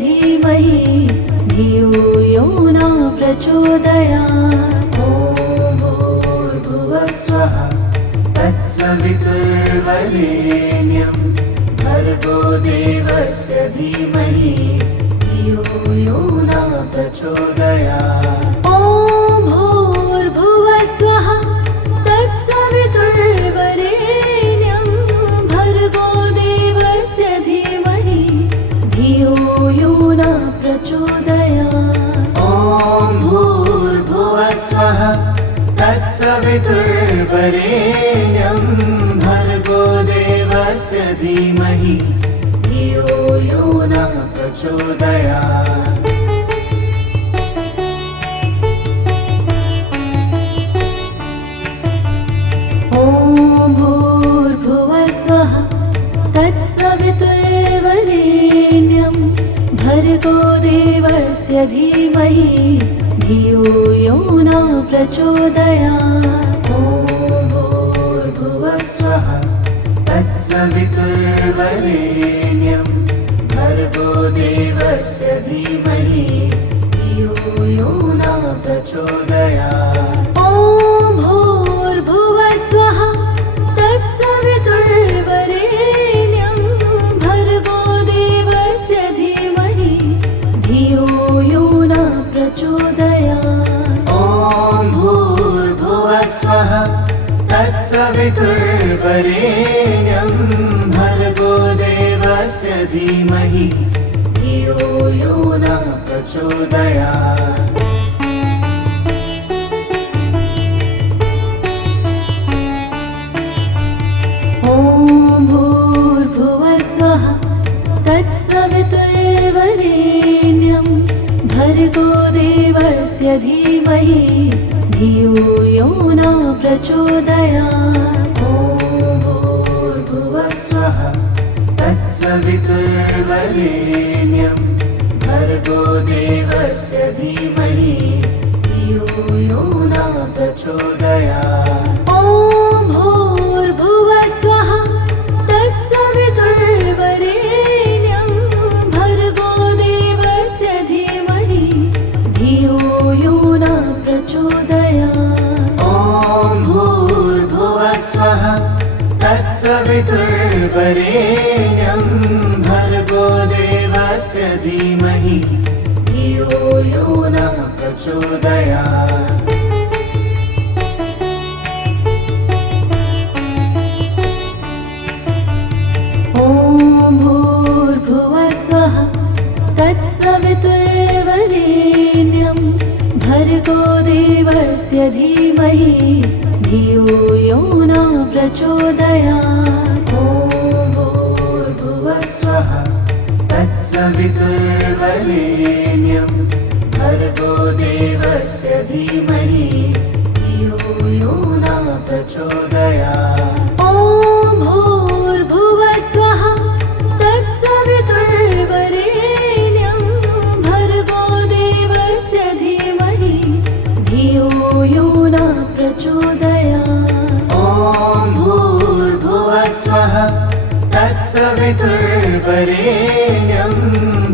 धीमहि धियो यो न प्रचोदयात्। ॐ भूर्भुवः स्वः तत्सवितुर्वरेण्यं भर्गो देवस्य धीमहि धियो यो न प्रचोदयात्। ॐ भूर्भुवः स्वः तत्सवितुर्वरेण्यं भर्गो देवस्य धीमहि धियो यो न प्रचोदयात्। ॐ भूर्भुवः स्वः तत्सवितुर्वरेण्यं भर्गो देवस्य धीमहि धियो यो न प्रचोदयात्। ॐ भूर्भुवः स्वः तत्सवितुर्वरेण्यं भर्गो देवस्य धीमहि धियो यो न प्रचोदयात्। ॐ भूर्भुवः स्वः तत्सवितुर्वरेण्यं भर्गो देवस्य धीमहि धियो यो न प्रचोदयात्। ॐ भूर्भुवः स्वः तत्सवितुर्वरेण्यं भर्गो देवस्य धीमहि धियो यो न प्रचोदयात्। ॐ भूर्भुवः स्वः तत्सवितुर्वरेण्यं भर्गो देवस्य धीमहि धियो यो न प्रचोदयात्। ॐ भूर्भुवः स्वः तत्सवितुर्वरेण्यं भर्गो देवस्य धीमहि धियो यो न प्रचोदयात्। ॐ भूर्भुवः स्वः तत्सवितुर्वरेण्यं भर्गो देवस्य धीमहि धियो यो न प्रचोदयात्। ॐ भूर्भुवः स्वः तत्सवितुर्वरेण्यं भर्गो देवस्य धीमहि धियो यो न प्रचोदयात्। ॐ भूर्भुवः स्वः तत्सवितुर्वरेण्यं भर्गो देवस्य धीमहि धियो यो न प्रचोदयात्। ॐ भूर्भुवः स्वः तत्सवितुर्वरेण्यं भर्गो देवस्य धीमहि धियो यो न प्रचोदयात्। ॐ भूर्भुवः स्वः तत्सवितुर्वरेण्यं भर्गो देवस्य धीमहि धियो यो न प्रचोदयात्। ॐ भूर्भुवः स्वः तत्सवितुर्वरेण्यं भर्गो देवस्य धीमहि धियो यो न प्रचोदयात्। ॐ भूर्भुवः स्वः तत्सवितुर्वरेण्यं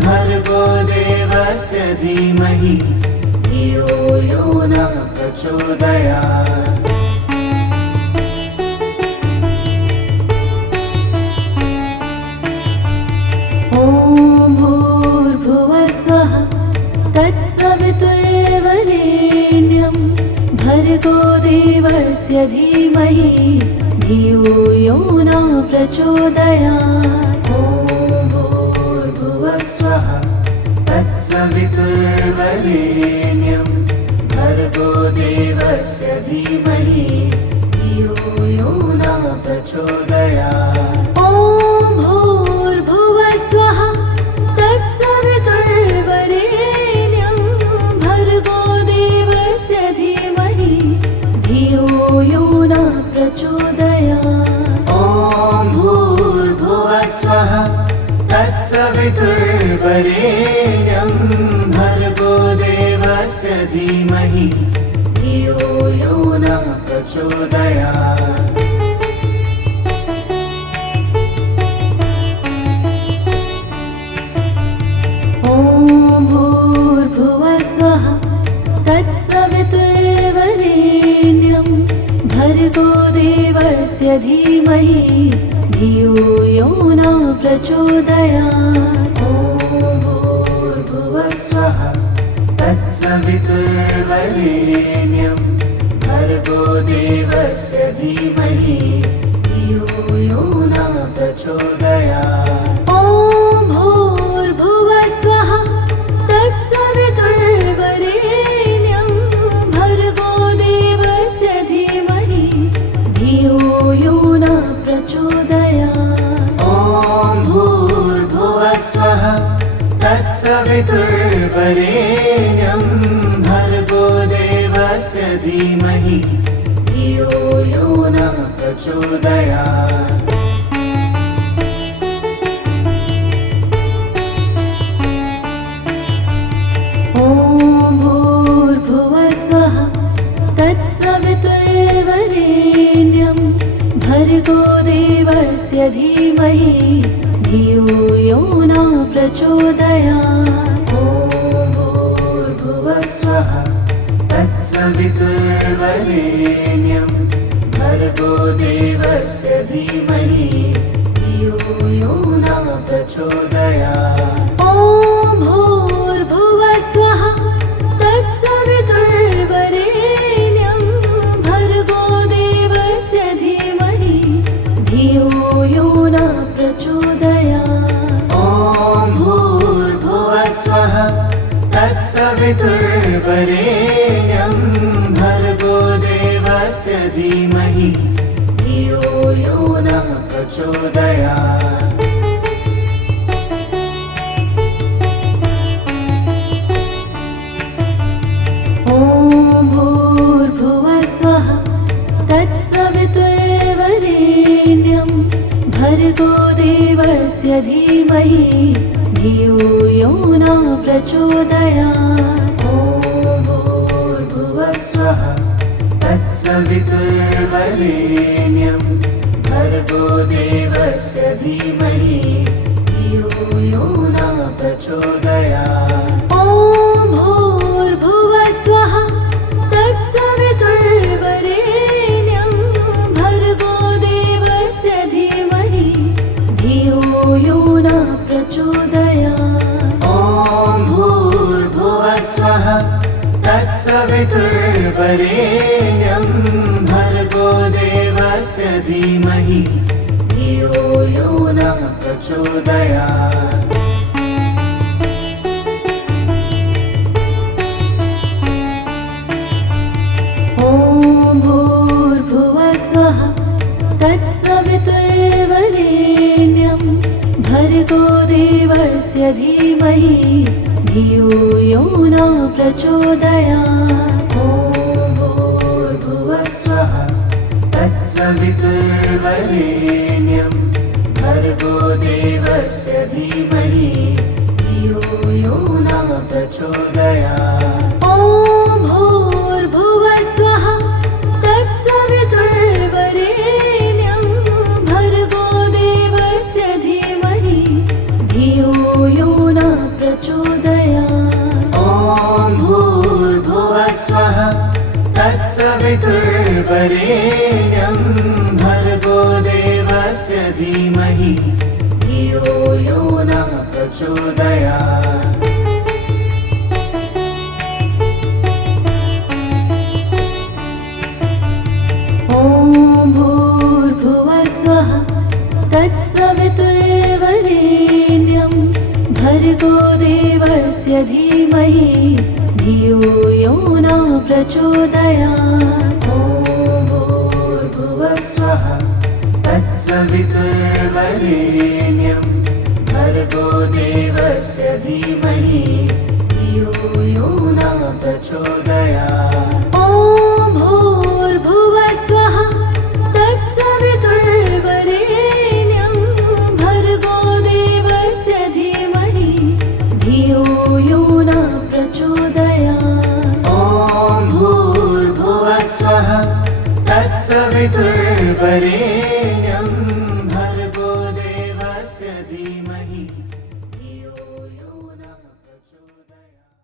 भर्गो देवस्य धीमहि धियो यो न प्रचोदयात्। ॐ भूर्भुवः स्वः तत्सवितुर्वरेण्यं भर्गो देवस्य धीमहि धियो यो न प्रचोदयात्। ॐ भूर्भुवः स्वः तत्सवितुर्वरेण्यं भर्गो देवस्य धीमहि धियो यो न प्रचोदयात्। ॐ भूर्भुवः स्वः तत्सवितुर्वरेण्यं भर्गो देवस्य धीमहि धियो यो न प्रचोदयात्। ॐ भूर्भुवः स्वः तत्सवितुर्वरेण्यं भर्गो देवस्य धीमहि धियो यो न प्रचोदयात्। ॐ भर्गो देवस्य धीमहि धियो यो न प्रचोदयात्। ॐ भूर्भुवस्वः तत्सवितुर्वरेण्यं भर्गो देवस्य धीमहि धियो यो न प्रचोदयात्। ॐ भूर्भुवस्वः तत्सवितुर्वरेण्यं भर्गो देवस्य धीमहि धियो यो न प्रचोदयात्। ॐ भूर्भुवस्वः तत्सवितुर्वरेण्यं भर्गो देवस्य धीमहि धियो यो न प्रचोदयात्। ॐ भूर्भुवस्वः तत्सवितुर्वरेण्यं भर्गो देवस्य धीमहि धियो यो न प्रचोदयात्। ॐ भूर्भुवस्वः तत्सवितुर्वरेण्यं भर्गो देवस्य धीमहि धियो यो न प्रचोदयात्। ॐ भूर्भुवस्वः तत्सवितुर्वरेण्यं भर्गो देवस्य धीमहि धियो यो न प्रचोदयात्। ॐ भूर्भुवस्वः तत्सवितुर्वरेण्यं भर्गो देवस्य धीमहि धियो यो न प्रचोदयात्। ॐ भूर्भुवस्वः तत्सवितुर्वरेण्यं भर्गो देवस्य धीमहि धियो यो न प्रचोदयात्। ॐ भूर्भुवस्वः तत्सवितुर्वरेण्यं भर्गो देवस्य धीमहि धियो यो न प्रचोदयात्। ॐ भूर्भुवस्वः तत्सवितुर्वरेण्यं भर्गो देवस्य धीमहि धियो यो न प्रचोदयात्। ॐ भूर्भुवस्वः तत्सवितुर्वरेण्यं भर्गो देवस्य धीमहि धियो यो न प्रचोदयात्। ॐ भूर्भुवस्वः तत्सवितुर्वरेण्यं भर्गो देवस्य धीमहि धियो यो न प्रचोदयात्। ॐ भूर्भुवस्वः तत्सवितुर्वरेण्यं भर्गो देवस्य धीमहि धियो यो न प्रचोदयात्। ॐ भूर्भुवस्वः तत्सवितुर्वरेण्यं भर्गो देवस्य धीमहि धियो यो न प्रचोदयात्। ॐ भूर्भुवस्वः तत्सवितुर्वरेण्यं भर्गो देवस्य धीमहि धियो यो न प्रचोदयात्। ॐ भूर्भुवस्वः तत्सवितुर्वरेण्यं भर्गो देवस्य धीमहि धियो यो न प्रचोदयात्। ॐ भूर्भुवस्वः तत्सवितुर्वरेण्यं भर्गो देवस्य धीमहि धियो यो न प्रचोदयात्। ॐ भूर्भुवस्वः तत्सवितुर्वरेण्यं भर्गो देवस्य धीमहि धियो यो न प्रचोदयात्। ॐ भूर्भुवस्वः तत्सवितुर्वरेण्यं भर्गो देवस्य धीमहि धियो यो न प्रचोदयात्।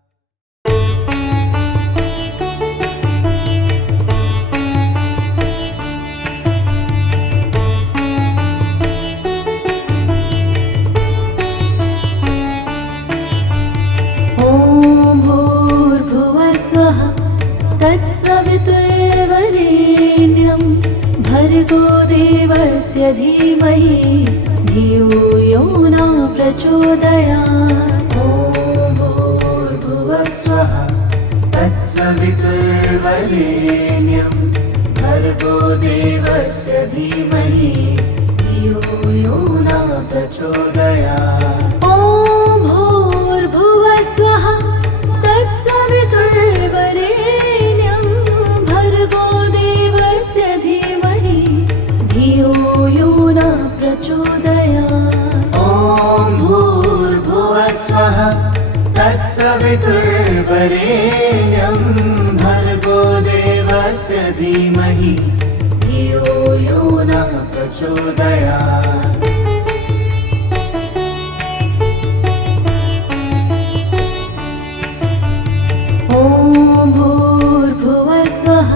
भर्गो देवस्य धीमहि धियो यो न प्रचोदयात्। ॐ भूर्भुवस्वः तत्सवितुर्वरेण्यं भर्गो देवस्य धीमहि धियो यो न प्रचोदयात्। ॐ भूर्भुवस्वः तत्सवितुर्वरेण्यं भर्गो देवस्य धीमहि धियो यो न प्रचोदयात्। ॐ भूर्भुवस्वः तत्सवितुर्वरेण्यं भर्गो देवस्य धीमहि धियो यो न प्रचोदयात्। ॐ भूर्भुवस्वः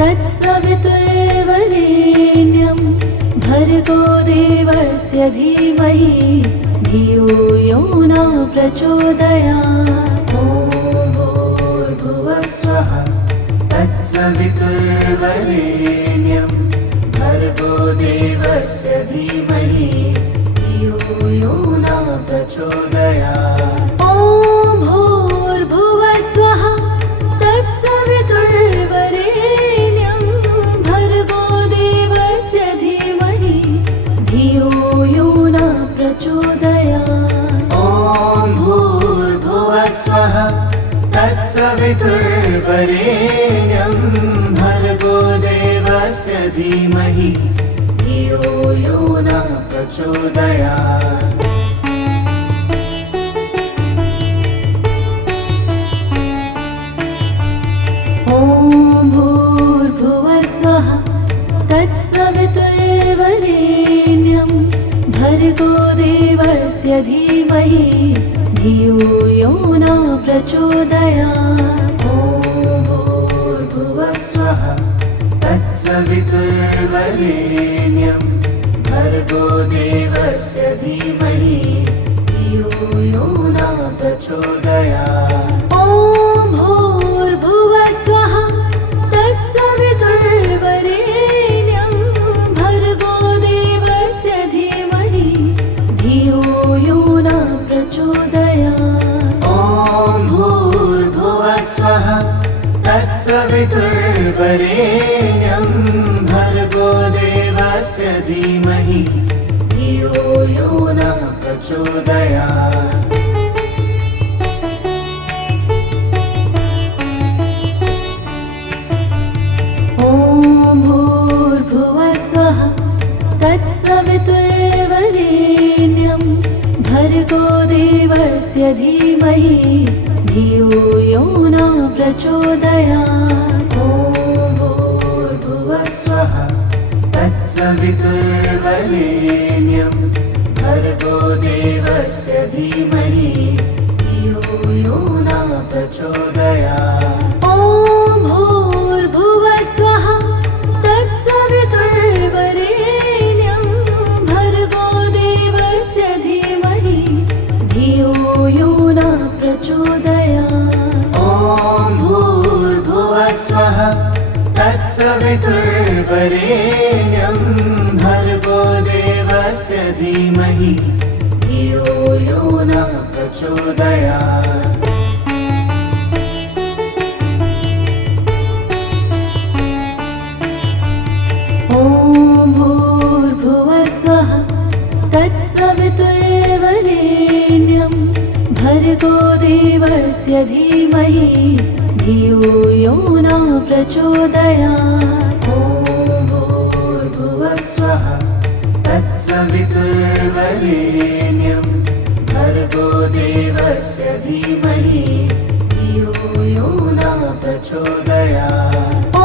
तत्सवितुर्वरेण्यं भर्गो देवस्य धीमहि धियो यो न प्रचोदयात्। ॐ भूर्भुवस्वः तत्सवितुर्वरेण्यं भर्गो देवस्य धीमहि धियो यो न प्रचोदयात्। ॐ भूर्भुवस्वः तत्सवितुर्वरेण्यं भर्गो देवस्य धीमहि धियो यो न प्रचोदयात्। ॐ भूर्भुवस्वः तत्सवितुर्वरेण्यं भर्गो देवस्य धीमहि धियो यो न प्रचोदयात्। ॐ भूर्भुवस्वः तत्सवितुर्वरेण्यं भर्गो देवस्य धीमहि धियो यो न प्रचोदयात्। ॐ भूर्भुवस्वः तत्सवितुर्वरेण्यं भर्गो देवस्य धीमहि धियो यो न प्रचोदयात्। ॐ भूर्भुवस्वः तत्सवितुर्वरेण्यं भर्गो देवस्य धीमहि धियो यो न प्रचोदयात्। ॐ भूर्भुवस्वः तत्सवितुर्वरेण्यं भर्गो देवस्य धीमहि धियो यो न प्रचोदयात्। ॐ भूर्भुवस्वः तत्सवितुर्वरेण्यं भर्गो देवस्य धीमहि धियो यो न प्रचोदयात्। ॐ भूर्भुवस्वः तत्सवितुर्वरेण्यं भर्गो देवस्य धीमहि धियो यो न प्रचोदयात्। ॐ भूर्भुवस्वः तत्सवितुर्वरेण्यं भर्गो देवस्य धीमहि धियो यो न प्रचोदयात्। ॐ भूर्भुवस्वः तत्सवितुर्वरेण्यं भर्गो देवस्य धीमहि धियो यो न प्रचोदयात्। ॐ भूर्भुवस्वः तत्सवितुर्वरेण्यं भर्गो देवस्य धीमहि धियो यो न प्रचोदयात्। ॐ भूर्भुवस्वः तत्सवितुर्वरेण्यं भर्गो देवस्य धीमहि धियो यो न प्रचोदयात्। ॐ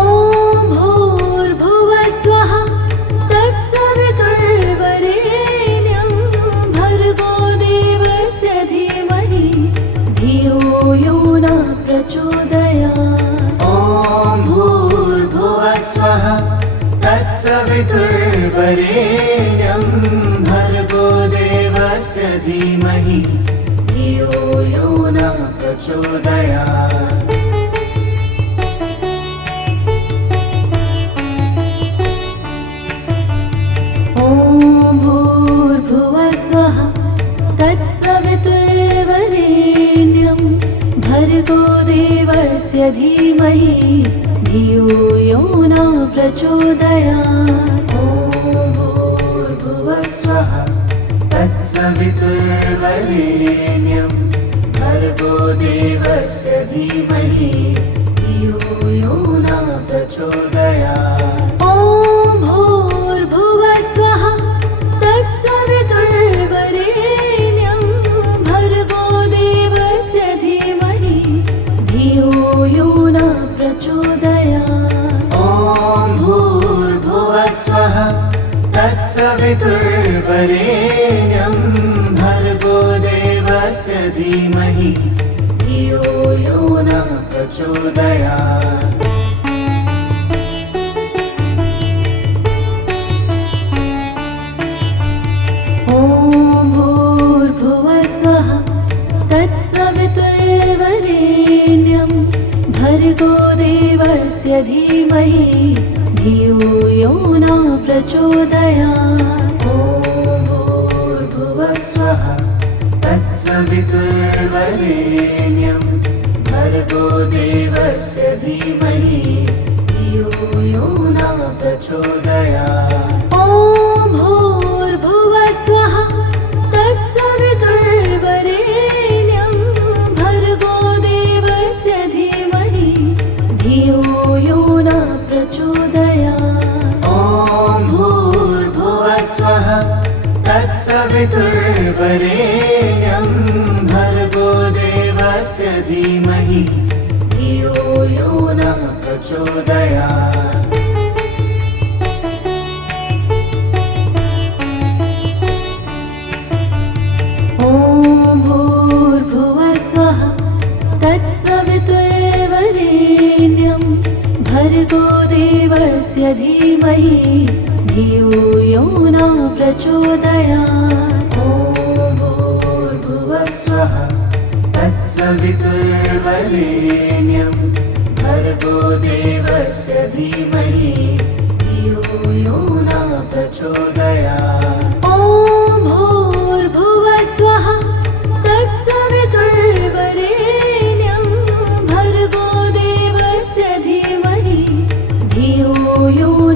भूर्भुवस्वः तत्सवितुर्वरेण्यं भर्गो देवस्य धीमहि धियो यो न प्रचोदयात्। ॐ भूर्भुवस्वः तत्सवितुर्वरेण्यं भर्गो देवस्य धीमहि धियो यो न प्रचोदयात्। ॐ देवस्य धीमहि धियो यो न प्रचोदयात्। ॐ भूर्भुवः स्वः तत्सवितुर्वरेण्यं भर्गो देवस्य धीमहि धियो यो न प्रचोदयात्। ॐ भूर्भुवः स्वः तत्सवितुर्वरेण्यं भर्गो देवस्य धीमहि धियो यो न प्रचोदयात्। ॐ भूर्भुवः स्वः तत्सवितुर्वरेण्यं भर्गो देवस्य धीमहि धियो यो न प्रचोदयात्। ॐ भूर्भुवः स्वः तत्सवितुर्वरेण्यं भर्गो देवस्य धीमहि धियो यो न प्रचोदयात्। ॐ भूर्भुवः स्वः तत्सवितुर्वरेण्यं भर्गो देवस्य धीमहि धियो यो न प्रचोदयात्। ॐ भूर्भुवः स्वः तत्सवितुर्वरेण्यं भर्गो देवस्य धीमहि धियो यो न प्रचोदयात्। ॐ भूर्भुवः स्वः तत्सवितुर्वरेण्यं भर्गो देवस्य धीमहि धियो यो न प्रचोदयात्। ॐ भूर्भुवः स्वः तत्सवितुर्वरेण्यं भर्गो देवस्य धीमहि धियो यो न प्रचोदयात्। ॐ भूर्भुवः स्वः तत्सवितुर्वरेण्यं भर्गो देवस्य धीमहि धियो यो न प्रचोदयात्। ॐ भूर्भुवः स्वः तत्सवितुर्वरेण्यं भर्गो देवस्य धीमहि धियो यो न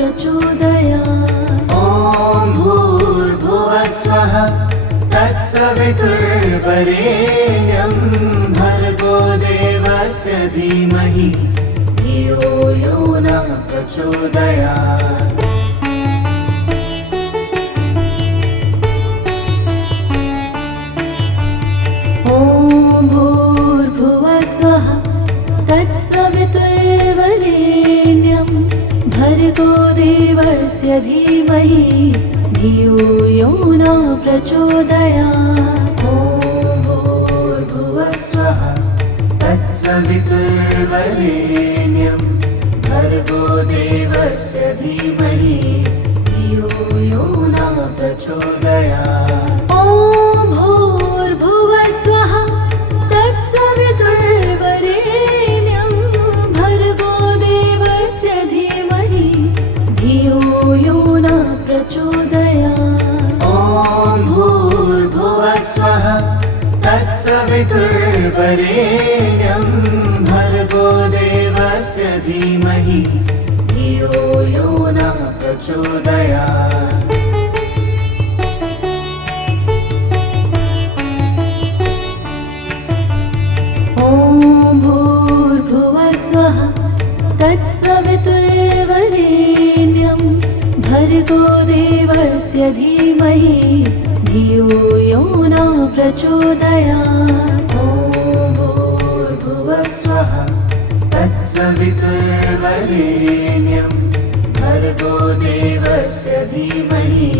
प्रचोदयात्। ॐ भूर्भुवः स्वः तत्सवितुर्वरेण्यं भर्गो देवस्य धीमहि धियो यो न प्रचोदयात्। ॐ भूर्भुवः स्वः तत्सवितुर्वरेण्यं भर्गो देवस्य धीमहि धियो यो न प्रचोदयात्। ॐ भूर्भुवः स्वः तत्सवितुर्वरेण्यं भर्गो देवस्य धीमहि धियो यो न प्रचोदयात्। ॐ भूर्भुवः स्वः तत्सवितुर्वरेण्यं भर्गो देवस्य धीमहि धियो यो न प्रचोदयात्। ॐ भूर्भुवः स्वः तत्सवितुर्वरेण्यं भर्गो देवस्य धीमहि धियो यो न प्रचोदयात्। ॐ भूर्भुवः स्वः तत्सवितुर्वरेण्यं भर्गो देवस्य धीमहि धियो यो न प्रचोदयात्। ॐ भूर्भुवः स्वः तत्सवितुर्वरेण्यं भर्गो देवस्य धीमहि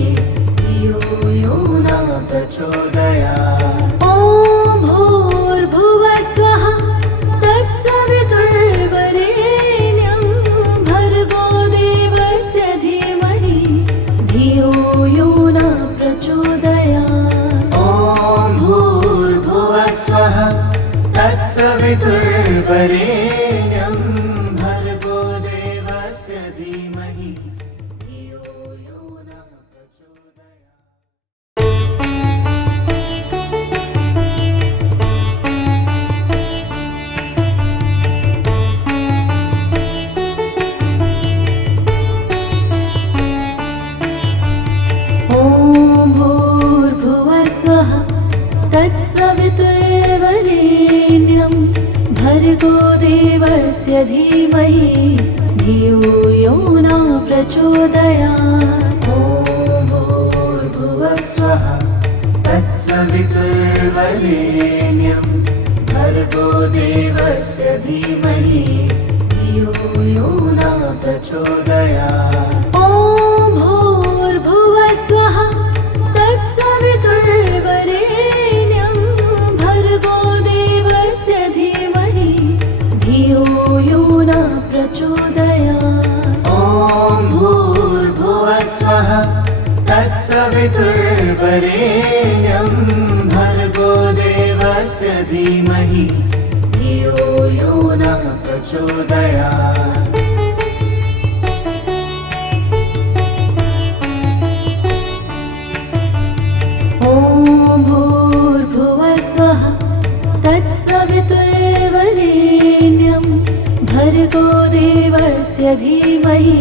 धियो यो न प्रचोदयात्। ॐ भूर्भुवः स्वः तत्सवितुर्वरेण्यं भर्गो देवस्य धीमहि धियो यो न प्रचोदयात्। ॐ भूर्भुवः स्वः तत्सवितुर्वरेण्यं भर्गो देवस्य धीमहि धियो यो न धीमहि धियो यो न प्रचोदयात्। ॐ भूर्भुवस्वः तत्सवितुर्वरेण्यं भर्गो देवस्य धीमहि धियो यो न प्रचोदयात्। ॐ भूर्भुवः स्वः तत्सवितुर्वरेण्यं भर्गो देवस्य धीमहि धियो यो न प्रचोदयात्। ॐ भूर्भुवः स्वः तत्सवितुर्वरेण्यं भर्गो देवस्य धीमहि धियो यो न प्रचोदयात्। ॐ भूर्भुवः स्वः तत्सवितुर्वरेण्यं भर्गो देवस्य धीमहि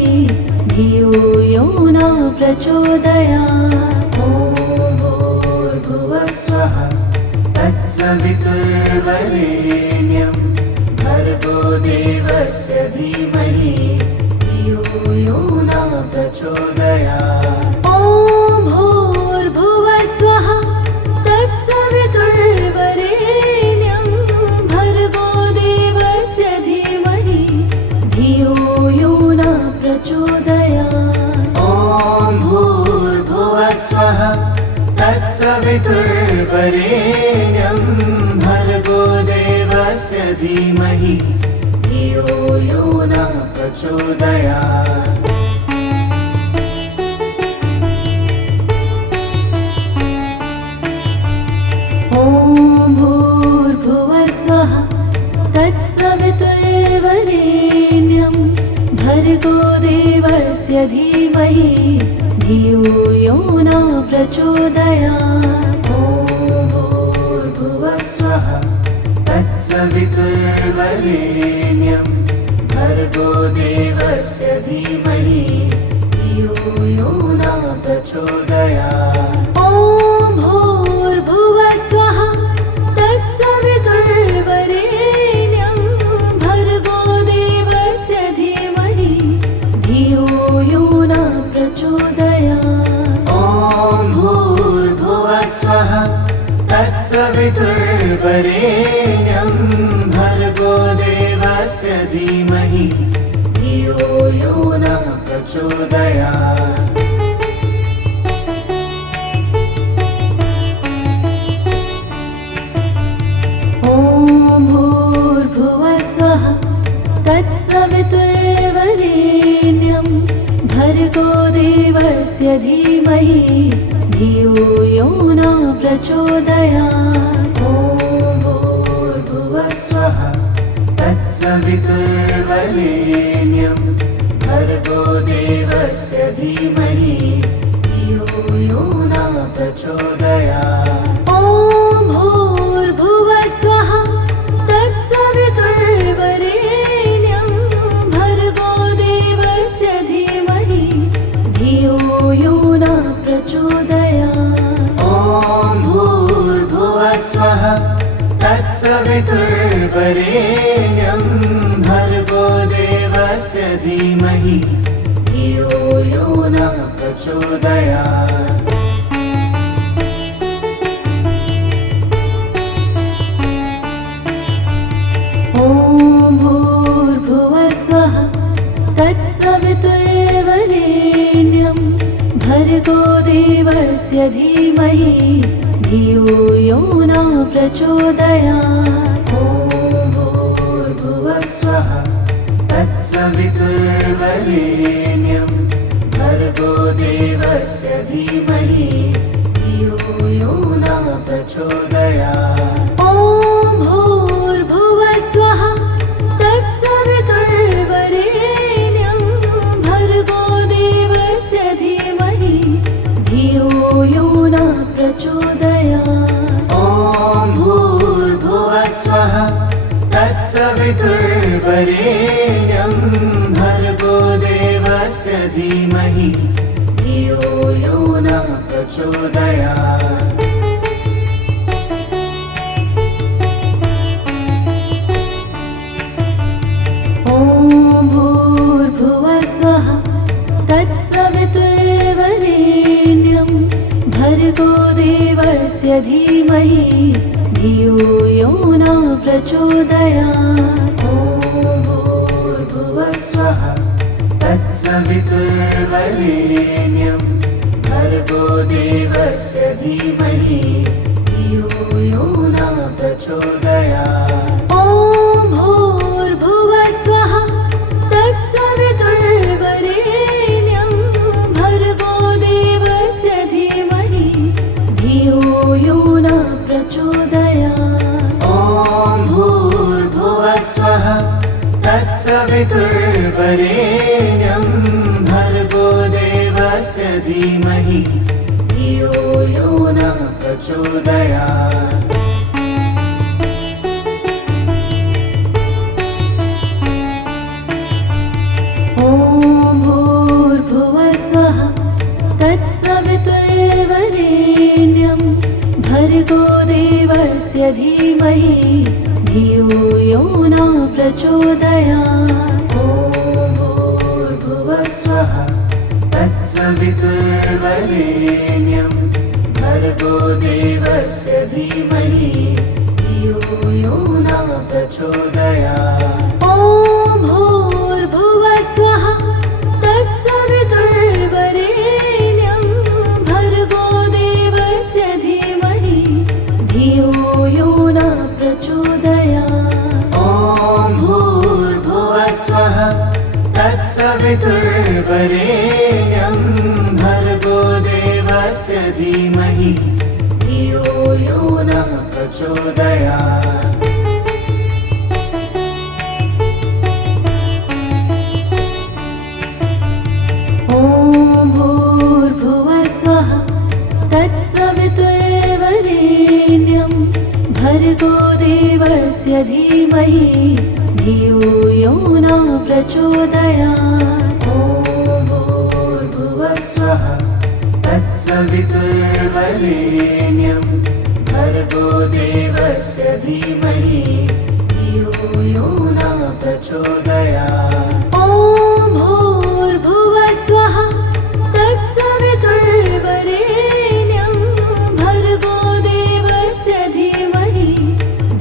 धियो यो न प्रचोदयात्। ॐ भूर्भुवः स्वः तत्सवितुर्वरेण्यं भर्गो देवस्य धीमहि धियो यो न प्रचोदयात्। ॐ भूर्भुवः स्वः तत्सवितुर्वरेण्यं भर्गो देवस्य धीमहि धियो यो न प्रचोदयात्। ॐ भूर्भुवः स्वः तत्सवितुर्वरेण्यं भर्गो देवस्य धीमहि धियो यो न प्रचोदयात्। ॐ भूर्भुवः स्वः तत्सवितुर्वरेण्यं भर्गो देवस्य धीमहि धियो यो न प्रचोदयात्। ॐ भूर्भुवः स्वः तत्सवितुर्वरेण्यं भर्गो देवस्य धीमहि धियो यो न प्रचोदयात्। ॐ भूर्भुवः स्वः तत्सवितुर्वरेण्यं भर्गो देवस्य धीमहि धियो यो न प्रचोदयात्। ॐ भूर्भुवः स्वः तत्सवितुर्वरेण्यं भर्गो देवस्य धीमहि धियो यो न प्रचोदयात्। ॐ भूर्भुवः स्वः तत्सवितुर्वरेण्यं भर्गो देवस्य धीमहि धियो यो न प्रचोदयात्। ॐ भूर्भुवः स्वः तत्सवितुर्वरेण्यं भर्गो देवस्य धीमहि धियो यो न प्रचोदयात्। ॐ भूर्भुवः स्वः तत्सवितुर्वरेण्यं भर्गो देवस्य धीमहि धियो यो न प्रचोदयात्। ॐ भूर्भुवः स्वः तत्सवितुर्वरेण्यं भर्गो देवस्य धीमहि धियो यो न प्रचोदयात्। ॐ भूर्भुवः स्वः तत्सवितुर्वरेण्यं भर्गो देवस्य धीमहि धियो यो न प्रचोदयात्। ॐ भूर्भुवः स्वः तत्सवितुर्वरेण्यं भर्गो देवस्य धीमहि धियो यो न प्रचोदयात्। ॐ भूर्भुवः स्वः तत्सवितुर्वरेण्यं भर्गो देवस्य धीमहि धियो यो न प्रचोदयात्। ॐ भूर्भुवः स्वः तत्सवितुर्वरेण्यं भर्गो देवस्य धीमहि धियो यो न प्रचोदयात्। ॐ तत्सवितुर्वरेण्यं भर्गो देवस्य धीमहि धियो यो न प्रचोदयात्। ॐ भूर्भुवस्वः तत्सवितुर्वरेण्यं भर्गो देवस्य धीमहि धियो यो न प्रचोदयात्। ॐ भूर्भुवस्वः तत्सवितुर्वरेण्यं भर्गो देवस्य धीमहि धियो यो न प्रचोदयात्। ॐ भूर्भुवस्वः तत्सवितुर्वरेण्यं भर्गो देवस्य धीमहि धियो यो न प्रचोदयात्। ॐ भूर्भुवस्वः तत्सवितुर्वरेण्यं भर्गो देवस्य धीमहि धियो यो न प्रचोदयात्। ॐ भूर्भुवस्वः तत्सवितुर्वरेण्यं भर्गो देवस्य धीमहि धियो यो न प्रचोदयात्। ॐ भूर्भुवस्वः तत्सवितुर्वरेण्यं भर्गो देवस्य धीमहि धियो यो न प्रचोदयात्। ॐ भूर्भुवस्वः तत्सवितुर्वरेण्यं भर्गो देवस्य धीमहि धियो यो न प्रचोदयात्। ॐ भूर्भुवस्वः तत्सवितुर्वरेण्यं भर्गो देवस्य धीमहि धियो यो न प्रचोदयात्। ॐ भूर्भुवस्वः तत्सवितुर्वरेण्यं भर्गो देवस्य धीमहि धियो यो न प्रचोदयात्। ॐ भूर्भुवस्वः तत्सवितुर्वरेण्यं भर्गो देवस्य धीमहि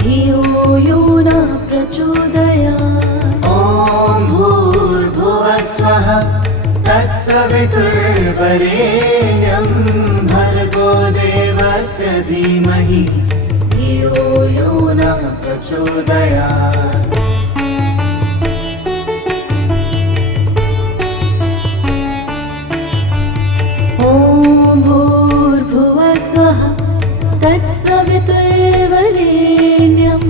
धियो यो न प्रचोदयात्। ॐ भूर्भुवस्वः तत्सवितुर्वरेण्यं भर्गो देवस्य धीमहि धियो यो न प्रचोदयात्। ॐ भूर्भुवस्वः तत्सवितुर्वरेण्यं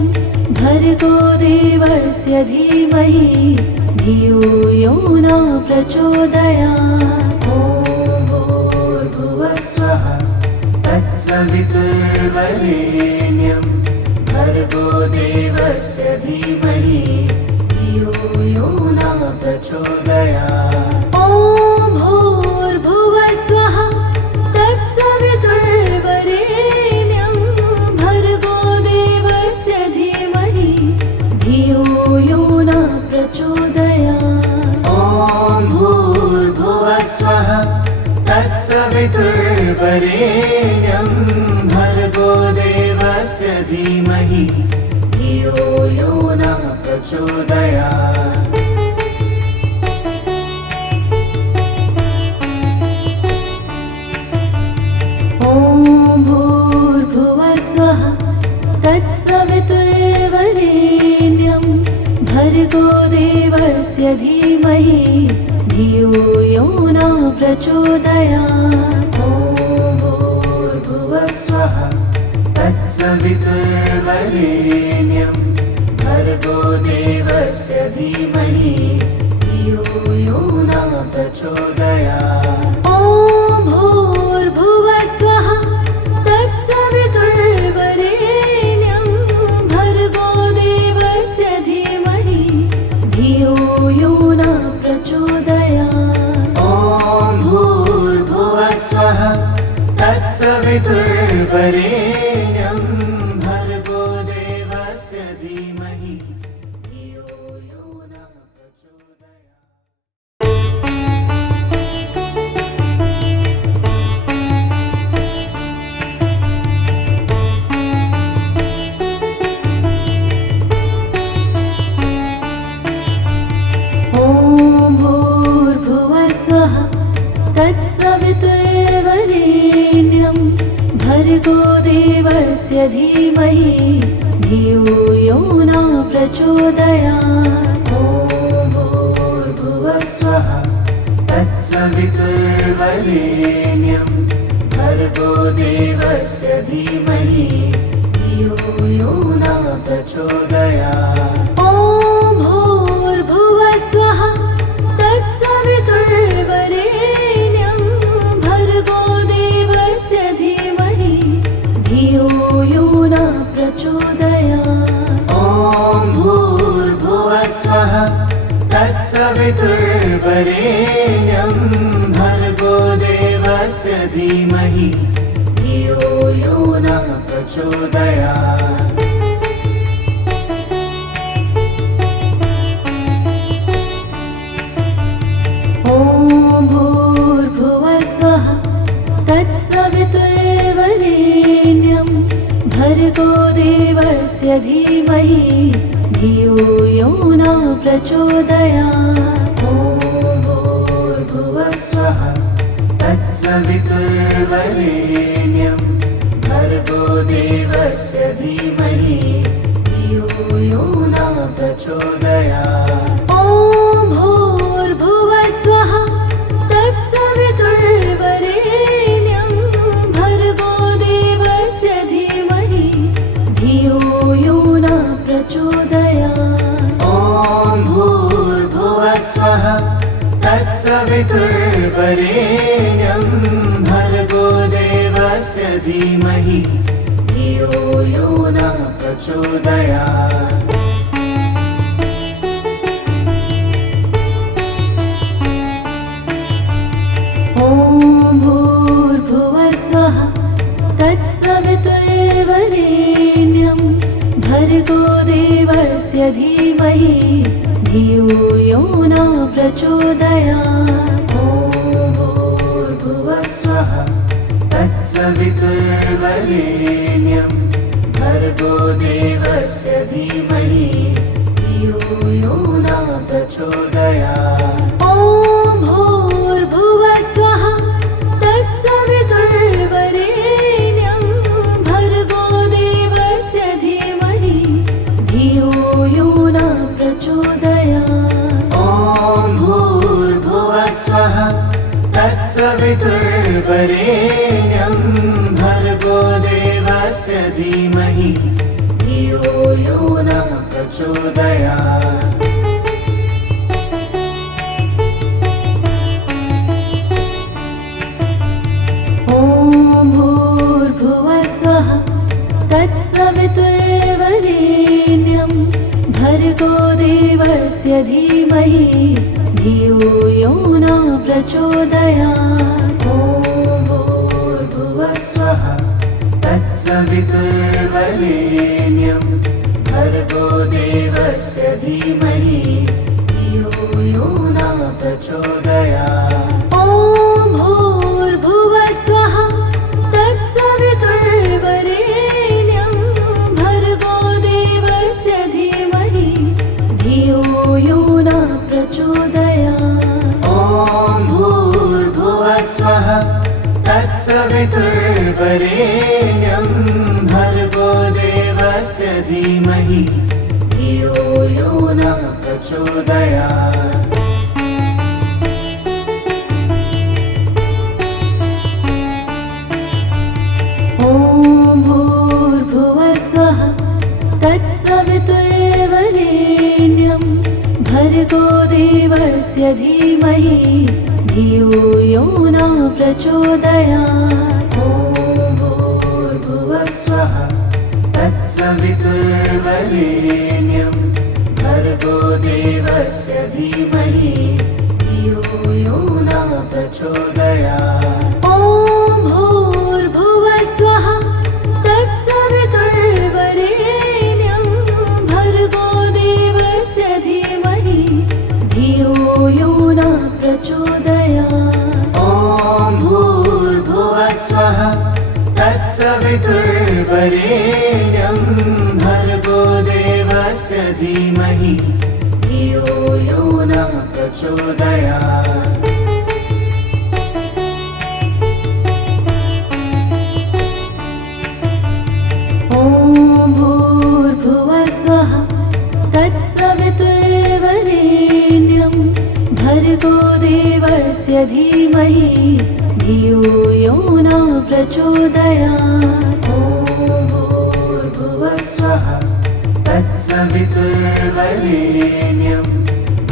भर्गो देवस्य धीमहि धियो यो न प्रचोदयात्। ॐ भूर्भुवस्वः तत्सवितुर्वरेण्यं भर्गो देवस्य धीमहि धियो यो न प्रचोदयात्। ॐ भूर्भुवस्वः तत्सवितुर्वरेण्यं भर्गो देवस्य धीमहि धियो यो न प्रचोदयात्। ॐ भूर्भुवस्वः तत्सवितुर्वरेण्यं भर्गो देवस्य धीमहि धियो यो न प्रचोदयात्। ॐ भूर्भुवस्वः तत्सवितुर्वरेण्यं भर्गो देवस्य धीमहि धियो यो न प्रचोदयात्। ॐ भूर्भुवस्वः तत्सवितुर्वरेण्यं भर्गो देवस्य धीमहि धियो यो न प्रचोदयात्। ॐ भूर्भुवस्वः तत्सवितुर्वरेण्यं भर्गो देवस्य धीमहि धियो यो न प्रचोदयात्। ॐ भूर्भुवस्वः तत्सवितुर्वरेण्यं भर्गो देवस्य धीमहि धियो यो न प्रचोदयात्। तत्सवितुर्वरेण्यं भर्गो देवस्य धीमहि धियो यो न प्रचोदयात्। ॐ भूर्भुवस्वः तत्सवितुर्वरेण्यं भर्गो देवस्य धीमहि धियो यो न प्रचोदयात्। ॐ भूर्भुवस्वः तत्सवितुर्वरेण्यं भर्गो देवस्य धीमहि धियो यो न प्रचोदयात्। ॐ भूर्भुवस्वः तत्सवितुर्वरेण्यं भर्गो देवस्य धीमहि धियो यो न प्रचोदयात्। ॐ भूर्भुवस्वः तत्सवितुर्वरेण्यं भर्गो देवस्य धीमहि धियो यो न प्रचोदयात्। ॐ भूर्भुवस्वः तत्सवितुर्वरेण्यं भर्गो देवस्य धीमहि धियो यो न प्रचोदयात्। ॐ भूर्भुवस्वः तत्सवितुर्वरेण्यं भर्गो देवस्य धीमहि धियो यो न प्रचोदयात्। ॐ भूर्भुवस्वः तत्सवितुर्वरेण्यं भर्गो देवस्य धीमहि धियो यो न प्रचोदयात्। ॐ भूर्भुवस्वः तत्सवितुर्वरेण्यं भर्गो देवस्य धीमहि धियो यो न प्रचोदयात्। ॐ भूर्भुवस्वः तत्सवितुर्वरेण्यं भर्गो देवस्य धीमहि धियो यो न प्रचोदयात्। ॐ भूर्भुवस्वः तत्सवितुर्वरेण्यं भर्गो देवस्य धीमहि धियो यो न प्रचोदयात्। ॐ भूर्भुवस्वः तत्सवितुर्वरेण्यं भर्गो देवस्य धीमहि धियो यो न प्रचोदयात्। ॐ भूर्भुवस्वः तत्सवितुर्वरेण्यं भर्गो देवस्य धीमहि धियो यो न प्रचोदयात्। ॐ भूर्भुवस्वः तत्सवितुर्वरेण्यं भर्गो देवस्य धीमहि धियो यो न प्रचोदयात्। ॐ भूर्भुवस्वः तत्सवितुर्वरेण्यं भर्गो देवस्य धीमहि धियो यो न प्रचोदयात्। ॐ भूर्भुवस्वः तत्सवितुर्वरेण्यं भर्गो देवस्य धीमहि धियो यो न प्रचोदयात्। ॐ भूर्भुवस्वः तत्सवितुर्वरेण्यं भर्गो देवस्य धीमहि धियो यो न प्रचोदयात्। ॐ भूर्भुवस्वः तत्सवितुर्वरेण्यं भर्गो देवस्य धीमहि धियो यो न प्रचोदयात्। ॐ भूर्भुवस्वः तत्सवितुर्वरेण्यं भर्गो देवस्य धीमहि धियो यो न प्रचोदयात्। ॐ भूर्भुवस्वः तत्सवितुर्वरेण्यं भर्गो देवस्य धीमहि धियो यो न प्रचोदयात्। धियो यो न प्रचोदयात्। ॐ भूर्भुवः स्वः तत्सवितुर्वरेण्यं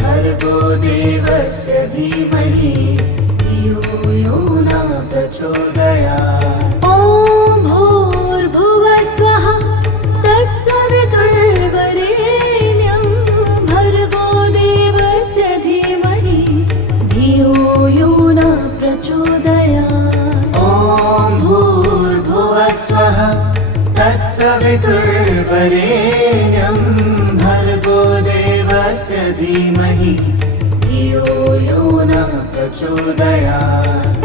भर्गो देवस्य धीमहि धियो यो न प्रचोदयात्। ॐ भूर्भुवः स्वः तत्सवितुर्वरेण्यं भर्गो देवस्य धीमहि धियो यो न प्रचोदयात्। ॐ भूर्भुवः स्वः तत्सवितुर्वरेण्यं भर्गो देवस्य धीमहि धियो यो न प्रचोदयात्।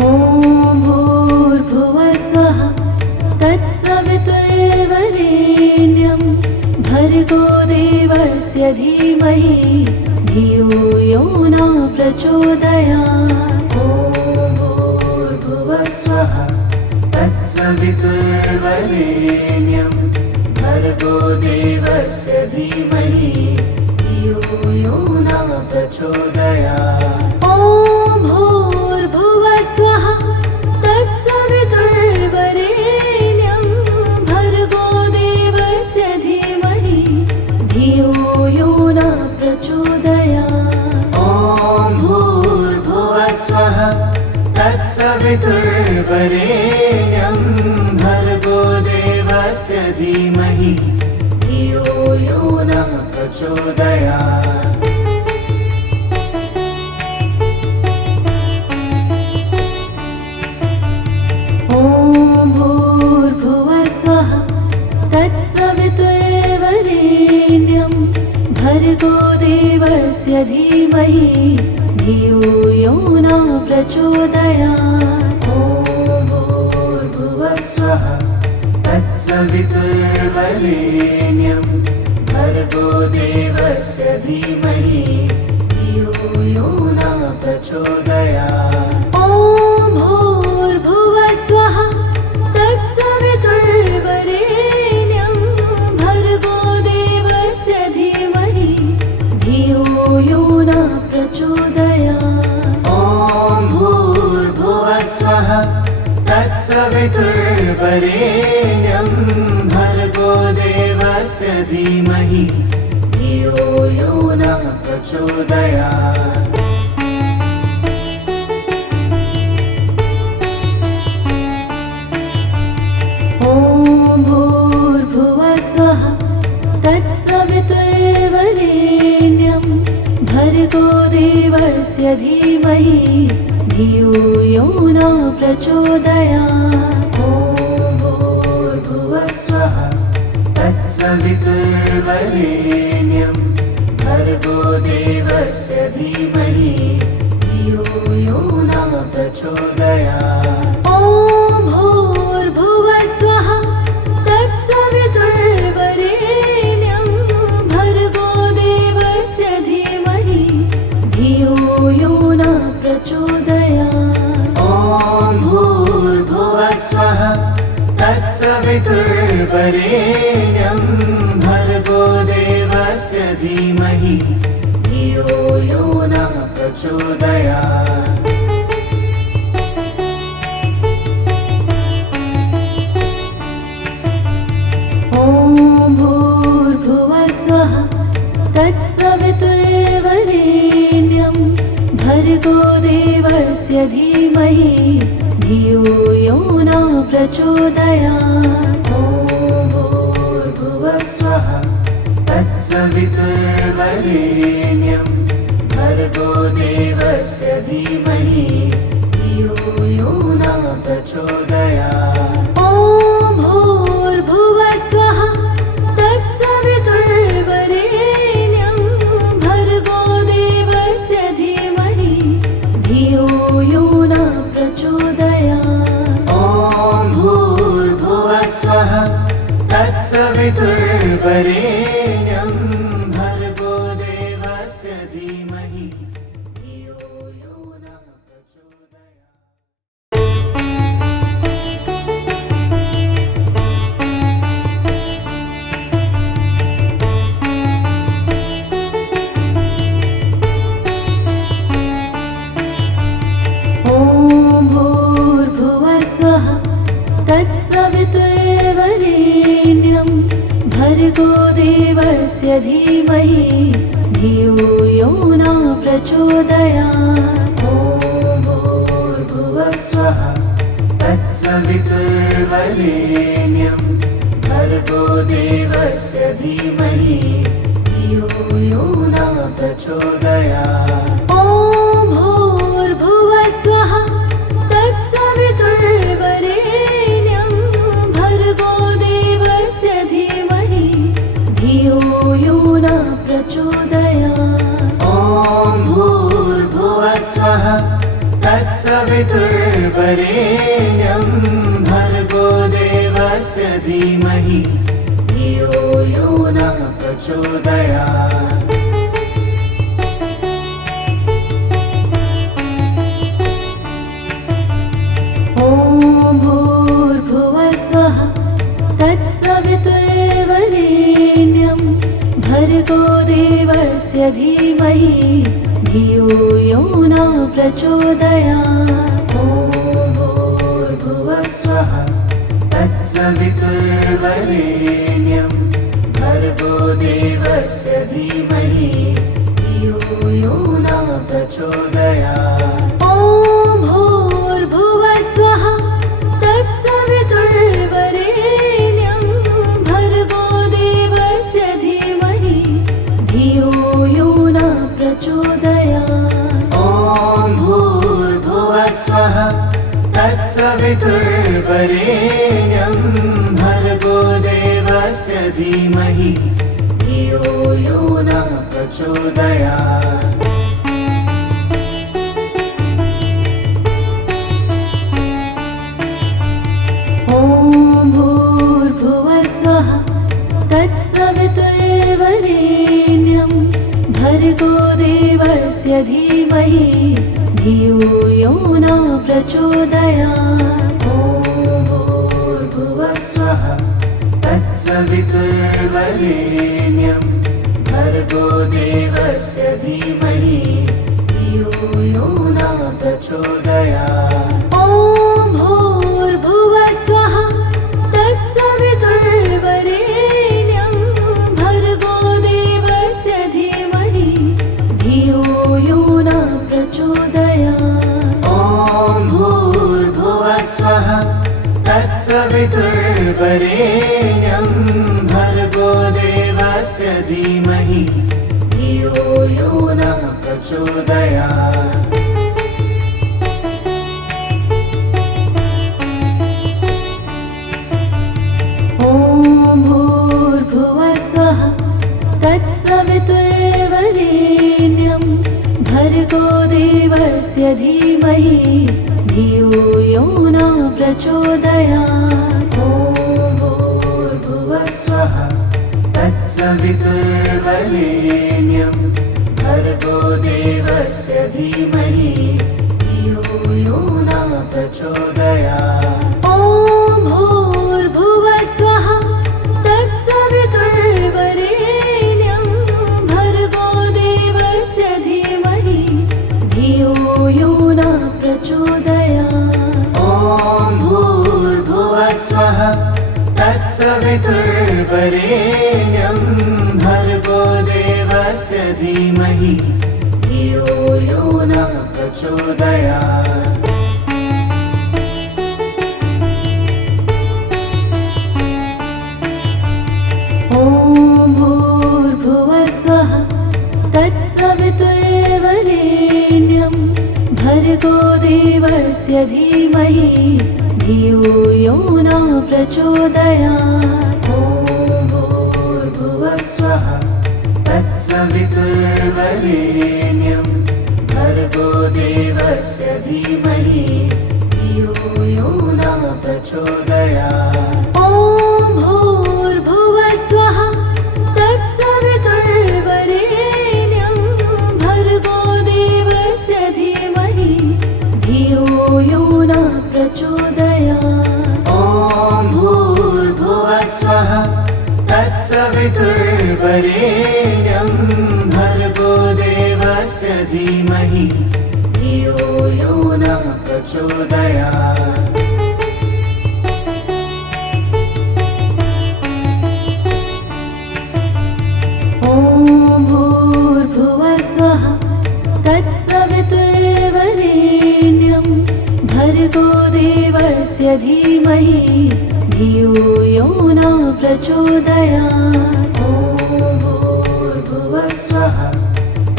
ॐ भूर्भुवः स्वः तत्सवितुर्वरेण्यं भर्गो देवस्य धीमहि धियो यो न प्रचोदयात्। ॐ भूर्भुवः स्वः तत्सवितुर्वरेण्यं भर्गो देवस्य धीमहि धियो यो न प्रचोदयात्। ॐ भूर्भुवः स्वः तत्सवितुर्वरेण्यं भर्गो देवस्य धीमहि धियो यो न प्रचोदयात्। ॐ भूर्भुवः स्वः तत्सवितुर्वरेण्यं भर्गो देवस्य धीमहि धियो यो न प्रचोदयात्। ॐ भूर्भुवः स्वः तत्सवितुर्वरेण्यं भर्गो देवस्य धीमहि धियो यो न प्रचोदयात्। ॐ भूर्भुवः स्वः तत्सवितुर्वरेण्यं भर्गो देवस्य धीमहि धियो यो न प्रचोदयात्। ॐ भूर्भुवः स्वः तत्सवितुर्वरेण्यं भर्गो देवस्य धीमहि धियो यो न प्रचोदयात्। ॐ भूर्भुवः स्वः तत्सवितुर्वरेण्यं भर्गो देवस्य धीमहि धियो यो न प्रचोदयात्। ॐ भूर्भुवः स्वः तत्सवितुर्वरेण्यं भर्गो देवस्य धीमहि धियो यो न प्रचोदयात्। ॐ भूर्भुवः स्वः तत्सवितुर्वरेण्यं भर्गो देवस्य धीमहि धियो यो न प्रचोदयात्। ॐ भूर्भुवः स्वः तत्सवितुर्वरेण्यं भर्गो देवस्य धीमहि धियो यो न प्रचोदयात्। ॐ भूर्भुवः स्वः तत्सवितुर्वरेण्यं भर्गो देवस्य धीमहि धियो यो न प्रचोदयात्। ॐ भूर्भुवः स्वः तत्सवितुर्वरेण्यं भर्गो देवस्य धीमहि धियो यो न प्रचोदयात्। ॐ भूर्भुवः स्वः तत्सवितुर्वरेण्यं भर्गो देवस्य धीमहि धियो यो न प्रचोदयात्। ॐ भूर्भुवः स्वः तत्सवितुर्वरेण्यं भर्गो देवस्य धीमहि धियो यो न प्रचोदयात्। ॐ भूर्भुवः स्वः तत्सवितुर्वरेण्यं भर्गो देवस्य धीमहि धियो यो न प्रचोदयात्। धियो यो न प्रचोदयात्। ॐ भूर्भुवस्वः तत्सवितुर्वरेण्यं भर्गो देवस्य धीमहि धियो यो न प्रचोदयात्। ॐ भूर्भुवः स्वः तत्सवितुर्वरेण्यं भर्गो देवस्य धीमहि धियो यो न प्रचोदयात्। ॐ भूर्भुवः स्वः तत्सवितुर्वरेण्यं भर्गो देवस्य धीमहि धियो यो न प्रचोदयात्। ॐ भूर्भुवः स्वः तत्सवितुर्वरेण्यं भर्गो देवस्य धीमहि धियो यो न प्रचोदयात्। ॐ भूर्भुवः स्वः तत्सवितुर्वरेण्यं भर्गो देवस्य धीमहि धियो यो न प्रचोदयात्। ॐ भूर्भुवः स्वः तत्सवितुर्वरेण्यं भर्गो देवस्य धीमहि धियो यो न प्रचोदयात्। ॐ भूर्भुवः स्वः तत्सवितुर्वरेण्यं भर्गो देवस्य धीमहि धियो यो न प्रचोदयात्। ॐ भूर्भुवः स्वः तत्सवितुर्वरेण्यं भर्गो देवस्य धीमहि धियो यो न प्रचोदयात्। ॐ भूर्भुवः स्वः तत्सवितुर्वरेण्यं भर्गो देवस्य धीमहि धियो यो न प्रचोदयात्। ॐ भूर्भुवः स्वः तत्सवितुर्वरेण्यं भर्गो देवस्य धीमहि धियो यो न प्रचोदयात्। ॐ भूर्भुवः स्वः तत्सवितुर्वरेण्यं भर्गो देवस्य धीमहि धियो यो न प्रचोदयात्। ॐ भूर्भुवः स्वः तत्सवितुर्वरेण्यं भर्गो देवस्य धीमहि धियो यो न प्रचोदयात्। ॐ भूर्भुवः स्वः तत्सवितुर्वरेण्यं भर्गो देवस्य धीमहि धियो यो न प्रचोदयात्। ॐ भूर्भुवः स्वः तत्सवितुर्वरेण्यं भर्गो देवस्य धीमहि धियो यो न प्रचोदयात्। ॐ भूर्भुवः स्वः तत्सवितुर्वरेण्यं भर्गो देवस्य धीमहि धियो यो न प्रचोदयात्। ॐ भूर्भुवः स्वः तत्सवितुर्वरेण्यं भर्गो देवस्य धीमहि धियो यो न प्रचोदयात्। ॐ भूर्भुवः स्वः तत्सवितुर्वरेण्यं भर्गो देवस्य धीमहि धियो यो न प्रचोदयात्। ॐ भूर्भुवः स्वः तत्सवितुर्वरेण्यं भर्गो देवस्य धीमहि धियो यो न प्रचोदयात्। ॐ भूर्भुवः स्वः तत्सवितुर्वरेण्यं भर्गो देवस्य धीमहि धियो यो न प्रचोदयात्। ॐ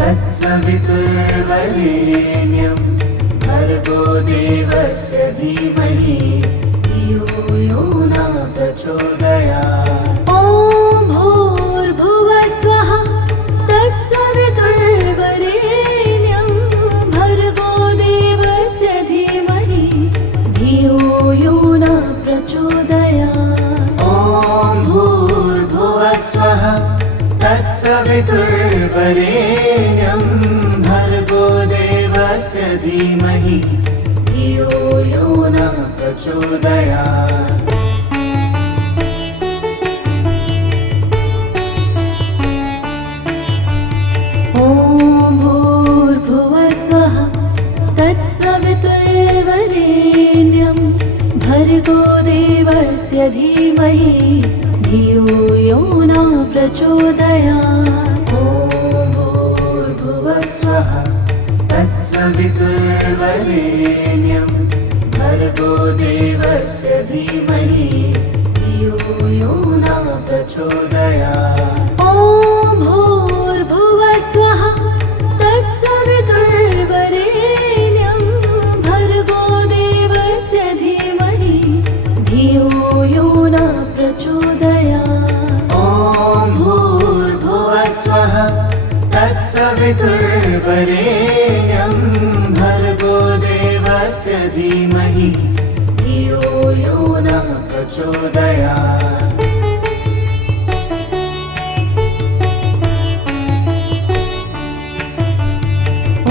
तत्सवितुर्वरेण्यं भर्गो देवस्य धीमहि धियो यो न प्रचोदयात्। ॐ भूर्भुवः स्वः तत्सवितुर्वरेण्यं भर्गो देवस्य धीमहि धियो यो न प्रचोदयात्। ॐ भूर्भुवः स्वः तत्सवितुर्वरेण्यं भर्गो देवस्य धीमहि धियो यो न प्रचोदयात्। ॐ भूर्भुवः स्वः तत्सवितुर्वरेण्यं भर्गो देवस्य धीमहि धियो यो न प्रचोदयात्। ॐ भूर्भुवः स्वः तत्सवितुर्वरेण्यं भर्गो देवस्य धीमहि धियो यो न प्रचोदयात्। ॐ भूर्भुवः स्वः तत्सवितुर्वरेण्यं भर्गो देवस्य धीमहि धियो यो न प्रचोदयात्। ॐ भूर्भुवः स्वः तत्सवितुर्वरेण्यं भर्गो देवस्य धीमहि धियो यो न प्रचोदयात्।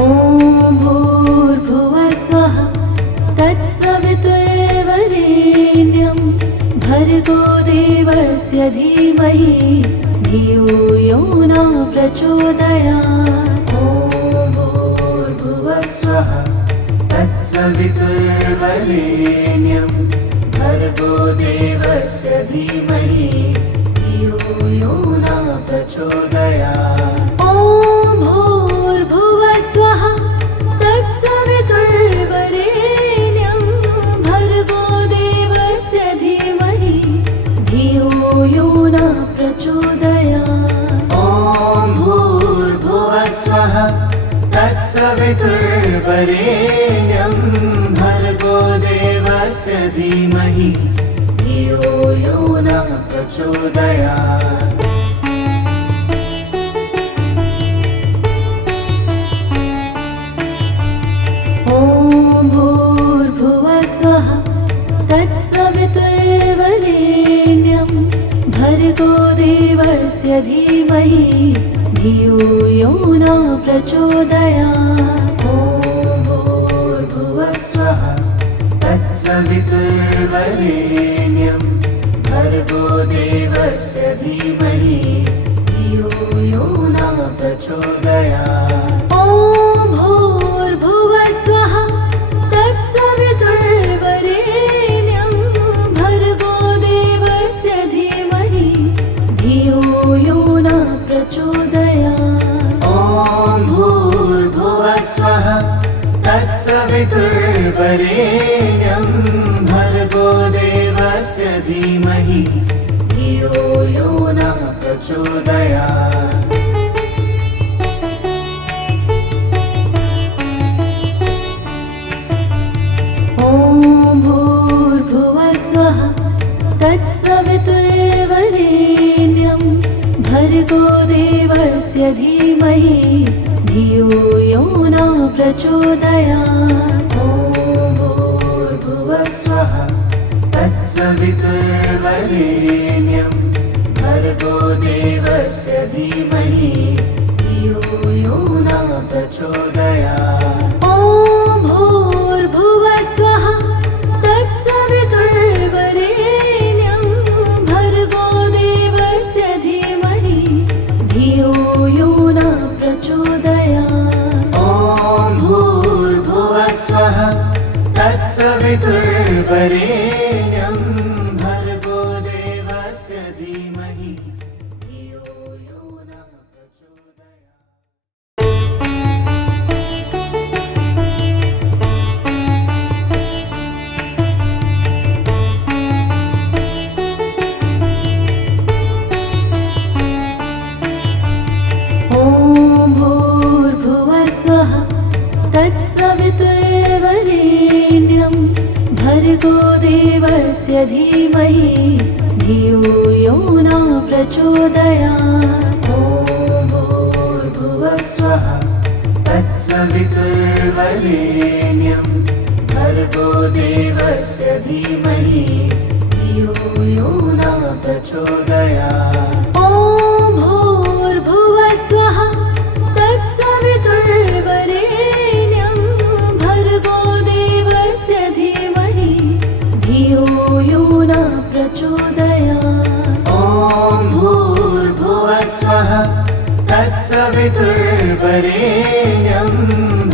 ॐ भूर्भुवः स्वः तत्सवितुर्वरेण्यं भर्गो देवस्य धीमहि धियो यो न प्रचोदयात्। ॐ भूर्भुवः स्वः तत्सवितुर्वरेण्यं भर्गो देवस्य धीमहि धियो यो न प्रचोदयात्। ॐ भूर्भुवः स्वः तत्सवितुर्वरेण्यं भर्गो देवस्य धीमहि धियो यो न प्रचोदयात्। ॐ भूर्भुवः स्वः तत्सवितुर्वरेण्यं भर्गो देवस्य धीमहि धियो यो न प्रचोदयात्। ॐ भूर्भुवः स्वः तत्सवितुर्वरेण्यं भर्गो देवस्य धीमहि धियो यो न प्रचोदयात्। ॐ भूर्भुवः स्वः तत्सवितुर्वरेण्यं भर्गो देवस्य धीमहि धियो यो न प्रचोदयात्। ॐ भूर्भुवः स्वः तत्सवितुर्वरेण्यं भर्गो देवस्य धीमहि धियो यो न प्रचोदयात्। ॐ भूर्भुवः स्वः तत्सवितुर्वरेण्यं भर्गो देवस्य धीमहि धियो यो न प्रचोदयात्। ॐ भूर्भुवः स्वः तत्सवितुर्वरेण्यं भर्गो देवस्य धीमहि धियो यो न प्रचोदयात्। ॐ भूर्भुवः स्वः तत्सवितुर्वरेण्यं भर्गो देवस्य धीमहि धियो यो न प्रचोदयात्। ॐ भूर्भुवः स्वः तत्सवितुर्वरेण्यं भर्गो देवस्य धीमहि धियो यो न प्रचोदयात्। ॐ भूर्भुवः स्वः तत्सवितुर्वरेण्यं भर्गो देवस्य धीमहि धियो यो न प्रचोदयात्। देवस्य धीमहि धियो यो न प्रचोदयात्। ॐ भूर्भुवस्वः तत्सवितुर्वरेण्यं भर्गो देवस्य धीमहि धियो यो न प्रचोदयात्। ॐ भूर्भुवः स्वः तत्सवितुर्वरेण्यं भर्गो देवस्य धीमहि धियो यो न प्रचोदयात्। ॐ भूर्भुवः स्वः तत्सवितुर्वरेण्यं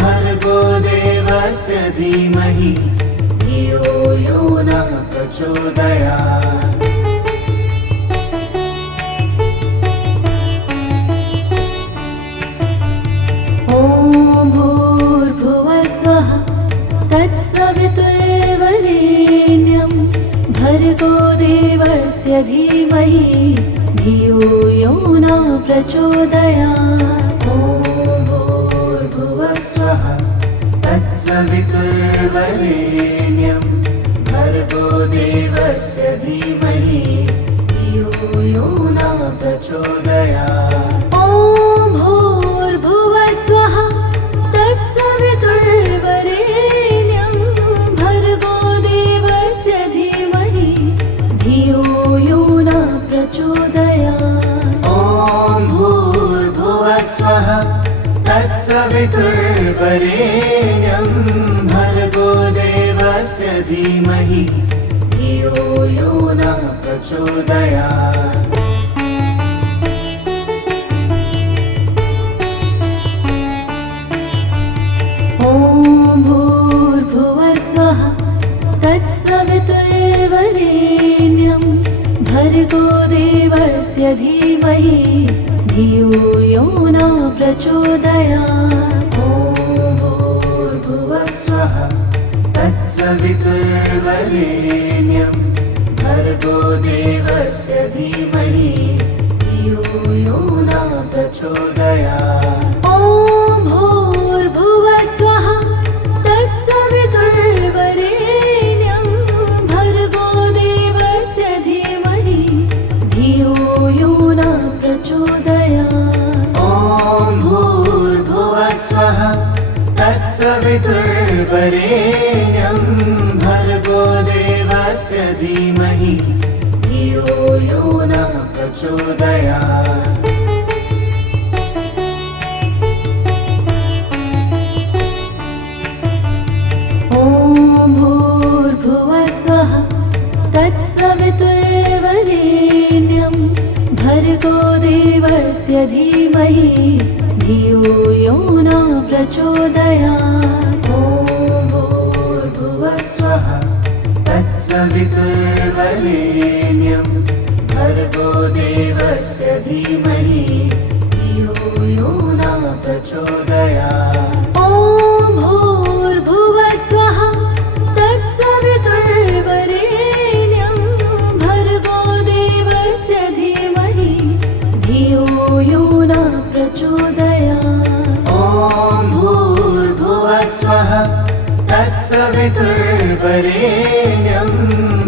भर्गो देवस्य धीमहि धियो यो न प्रचोदयात्। ॐ भूर्भुवः स्वः तत्सवितुर्वरेण्यं भर्गो देवस्य धीमहि धियो यो न प्रचोदयात्। ॐ भूर्भुवः स्वः तत्सवितुर्वरेण्यं भर्गो देवस्य धीमहि धियो यो न प्रचोदयात्। ॐ भूर्भुवः स्वः तत्सवितुर्वरेण्यं भर्गो देवस्य धीमहि धियो यो न प्रचोदयात्। ॐ भूर्भुवः स्वः तत्सवितुर्वरेण्यं भर्गो देवस्य धीमहि धियो यो न प्रचोदयात्। ॐ भूर्भुवः स्वः तत्सवितुर्वरेण्यं भर्गो देवस्य धीमहि धियो यो न प्रचोदयात्। ॐ भूर्भुवः स्वः तत्सवितुर्वरेण्यं भर्गो देवस्य धीमहि धियो यो न प्रचोदयात्। ॐ भूर्भुवः स्वः तत्सवितुर्वरेण्यं भर्गो देवस्य धीमहि धियो यो न प्रचोदयात्। ॐ भूर्भुवः स्वः तत्सवितुर्वरेण्यं भर्गो देवस्य धीमहि धियो यो न प्रचोदयात्। ॐ भूर्भुवः स्वः तत्सवितुर्वरेण्यं भर्गो देवस्य धीमहि धियो यो न प्रचोदयात्। ॐ भूर्भुवः स्वः तत्सवितुर्वरेण्यं भर्गो देवस्य धीमहि धियो यो न प्रचोदयात्। ॐ भूर्भुवः स्वः तत्सवितुर्वरेण्यं भर्गो देवस्य धीमहि धियो यो न प्रचोदयात्। ॐ भूर्भुवः स्वः तत्सवितुर्वरेण्यं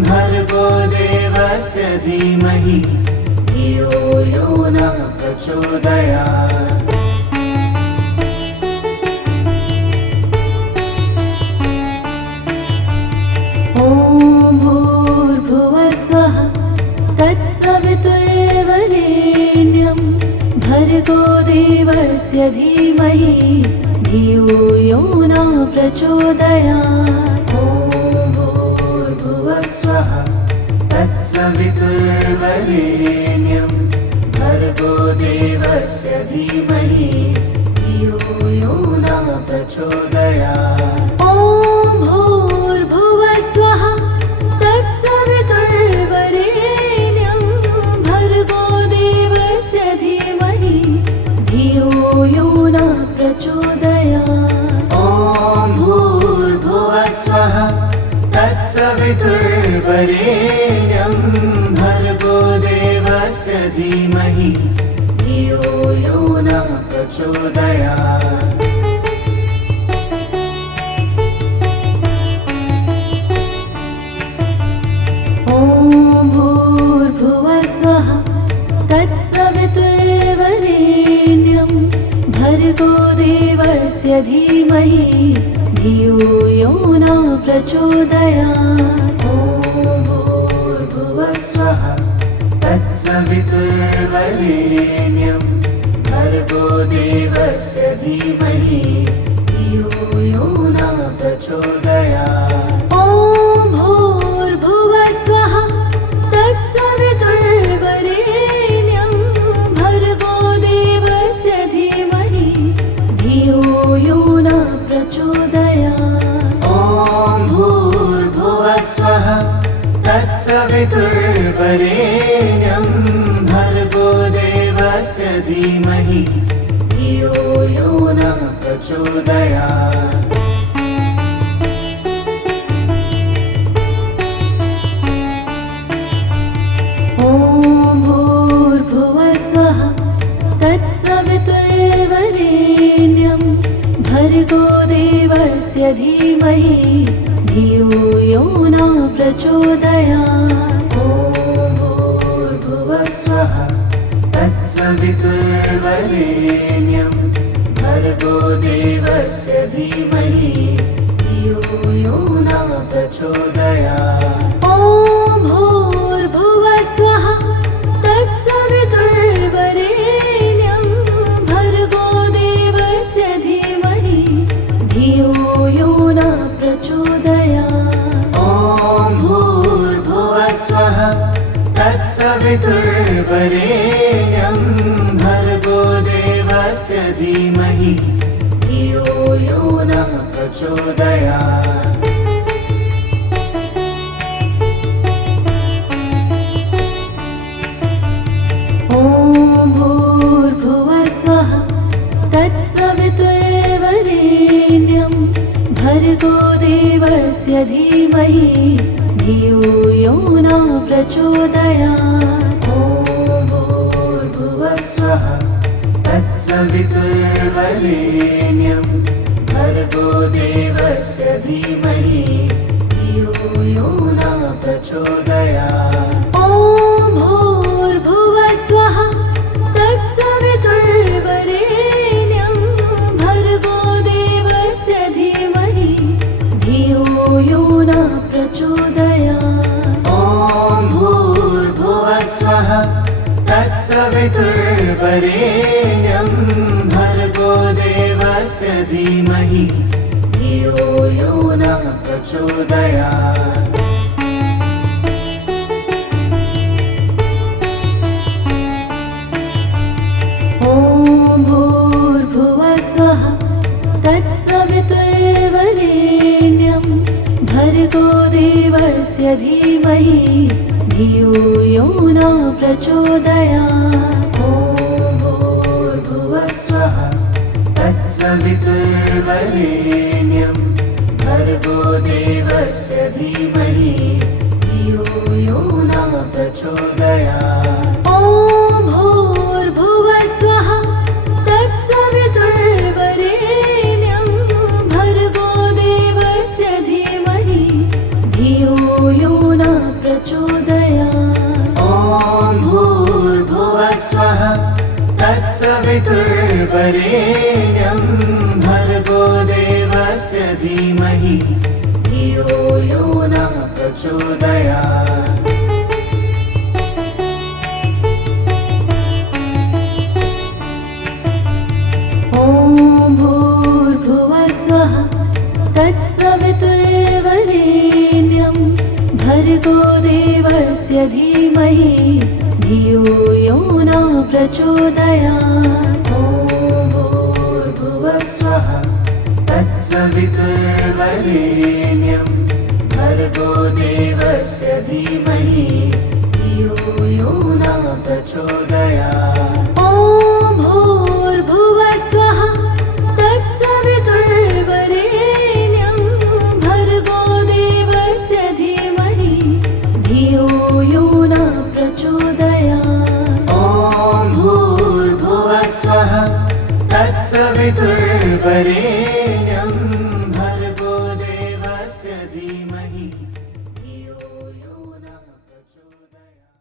भर्गो देवस्य धीमहि धियो यो न प्रचोदयात्। ॐ भूर्भुवः स्वः तत्सवितुर्वरेण्यं भर्गो देवस्य धीमहि धियो यो न प्रचोदयात्। ॐ भूर्भुवः स्वः तत्सवितुर्वरेण्यं भर्गो देवस्य धीमहि धियो यो न प्रचोदयात्। ॐ भूर्भुवः स्वः तत्सवितुर्वरेण्यं भर्गो देवस्य धीमहि धियो यो न प्रचोदयात्। ॐ भूर्भुवः स्वः तत्सवितुर्वरेण्यं भर्गो देवस्य धीमहि धियो यो न प्रचोदयात्। ॐ धियो यो न प्रचोदयात्। ॐ भूर्भुवः स्वः तत्सवितुर्वरेण्यं भर्गो देवस्य धीमहि धियो यो न प्रचोदयात्। ॐ भूर्भुवः स्वः तत्सवितुर्वरेण्यं भर्गो देवस्य धीमहि धियो यो न प्रचोदयात्। ॐ भूर्भुवः स्वः तत्सवितुर्वरेण्यं भर्गो देवस्य धीमहि धियो यो न प्रचोदयात्। ॐ भूर्भुवः स्वः तत्सवितुर्वरेण्यं भर्गो देवस्य धीमहि धियो यो न प्रचोदयात्। ॐ भूर्भुवः स्वः तत्सवितुर्वरेण्यं भर्गो देवस्य धीमहि धियो यो न प्रचोदयात्। ॐ भूर्भुवः स्वः तत्सवितुर्वरेण्यं भर्गो देवस्य धीमहि धियो यो न प्रचोदयात्। ॐ भूर्भुवः स्वः तत्सवितुर्वरेण्यं भर्गो देवस्य धीमहि धियो यो न प्रचोदयात्। ॐ भूर्भुवः स्वः तत्सवितुर्वरेण्यं भर्गो देवस्य धीमहि धियो यो न प्रचोदयात्। ॐ भूर्भुवः स्वः तत्सवितुर्वरेण्यं भर्गो देवस्य धीमहि धियो यो न प्रचोदयात्। ॐ भूर्भुवः स्वः तत्सवितुर्वरेण्यं भर्गो देवस्य धीमहि धियो यो न प्रचोदयात्। ॐ भूर्भुवः स्वः तत्सवितुर्वरेण्यं भर्गो देवस्य धीमहि धियो यो न प्रचोदयात्। ॐ भूर्भुवः स्वः तत्सवितुर्वरेण्यं भर्गो देवस्य धीमहि धियो यो न प्रचोदयात्। ॐ भूर्भुवः स्वः तत्सवितुर्वरेण्यं भर्गो देवस्य धीमहि धियो यो न प्रचोदयात्। ॐ भूर्भुवः स्वः तत्सवितुर्वरेण्यं भर्गो देवस्य धीमहि धियो यो न प्रचोदयात्। ॐ भूर्भुवः स्वः तत्सवितुर्वरेण्यं भर्गो देवस्य धीमहि धियो यो न प्रचोदयात्। ॐ भूर्भुवः स्वः तत्सवितुर्वरेण्यं भर्गो देवस्य धीमहि धियो यो न प्रचोदयात्। ॐ भूर्भुवः स्वः तत्सवितुर्वरेण्यं भर्गो देवस्य धीमहि धियो यो न प्रचोदयात्। ॐ भूर्भुवः स्वः तत्सवितुर्वरेण्यं भर्गो देवस्य धीमहि धियो यो न प्रचोदयात्। ॐ भूर्भुवः स्वः तत्सवितुर्वरेण्यं भर्गो देवस्य धीमहि धियो यो न प्रचोदयात्।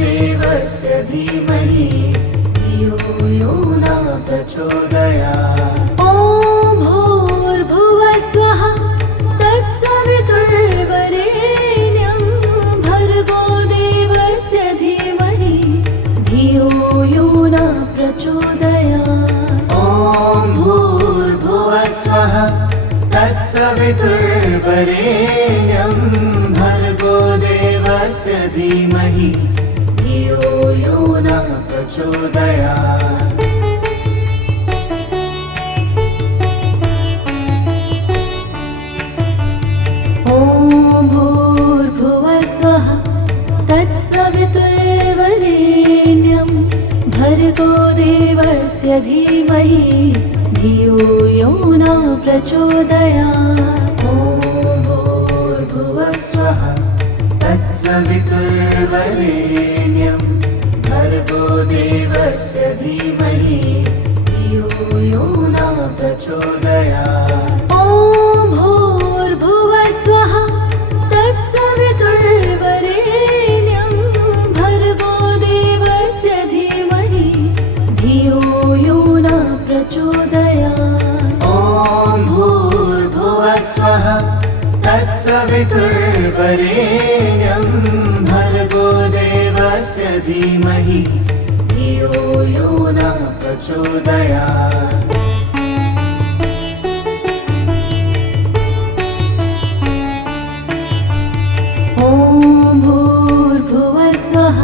देवस्य धीमहि धियो यो न प्रचोदयात्। ॐ भूर्भुवः स्वः तत्सवितुर्वरेण्यं भर्गो देवस्य धीमहि धियो यो न प्रचोदयात्। ॐ भूर्भुवः स्वः तत्सवितुर्वरेण्यं भर्गो देवस्य धीमहि धियो यो न प्रचोदयात्। ॐ भूर्भुवः स्वः तत्सवितुर्वरेण्यं भर्गो देवस्य धीमहि धियो यो न प्रचोदयात्। ॐ भूर्भुवः स्वः तत्सवितुर्वरेण्यं भर्गो देवस्य धीमहि धियो यो न प्रचोदयात्। ॐ भूर्भुवः स्वः तत्सवितुर्वरेण्यं भर्गो देवस्य धीमहि धियो यो न प्रचोदयात्। ॐ भूर्भुवः स्वः तत्सवितुर्वरेण्यं भर्गो देवस्य धीमहि धियो यो न प्रचोदयात्। ॐ भूर्भुवः स्वः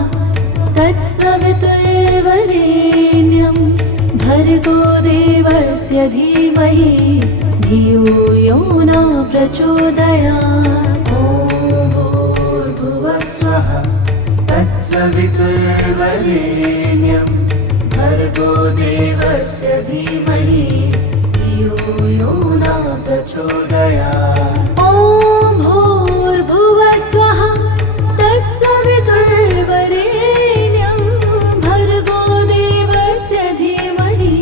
तत्सवितुर्वरेण्यं भर्गो देवस्य धीमहि धियो यो न प्रचोदयात्। ॐ भूर्भुवः स्वः तत्सवितुर्वरेण्यं भर्गो देवस्य धीमहि धियो यो न प्रचोदयात्। ॐ भूर्भुवः स्वः तत्सवितुर्वरेण्यं भर्गो देवस्य धीमहि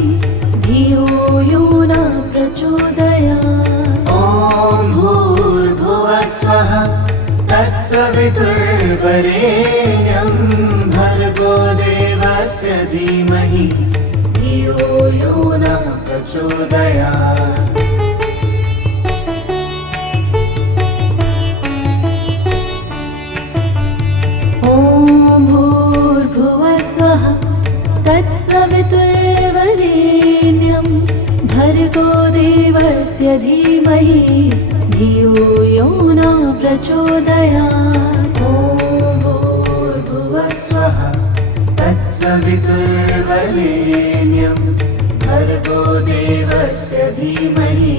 धियो यो न प्रचोदयात्। ॐ भूर्भुवः स्वः तत्सवितुर्वरेण्यं भर्गो देवस्य धीमहि धियो यो न प्रचोदयात्। ॐ भूर्भुवः स्वः तत्सवितुर्वरेण्यं भर्गो देवस्य धीमहि धियो यो न प्रचोदयात्। ॐ भूर्भुवः स्वः तत्सवितुर्वरेण्यं भर्गो देवस्य धीमहि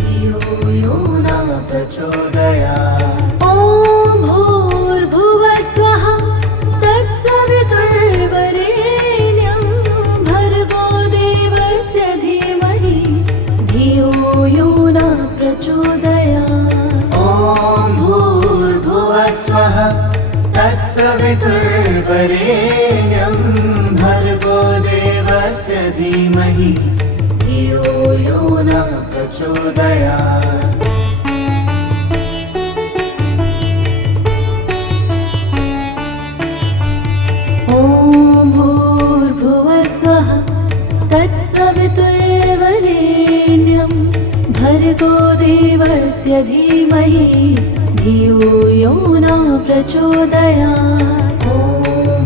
धियो यो न प्रचोदयात्। ॐ भूर्भुवः स्वः तत्सवितुर्वरेण्यं भर्गो देवस्य धीमहि धियो यो न प्रचोदयात्। ॐ भूर्भुवः स्वः तत्सवितुर्वरेण्यं भर्गो देवस्य धीमहि धियो यो न प्रचोदयात्। ॐ भूर्भुवः स्वः तत्सवितुर्वरेण्यं भर्गो देवस्य धीमहि धियो यो न प्रचोदयात्। ॐ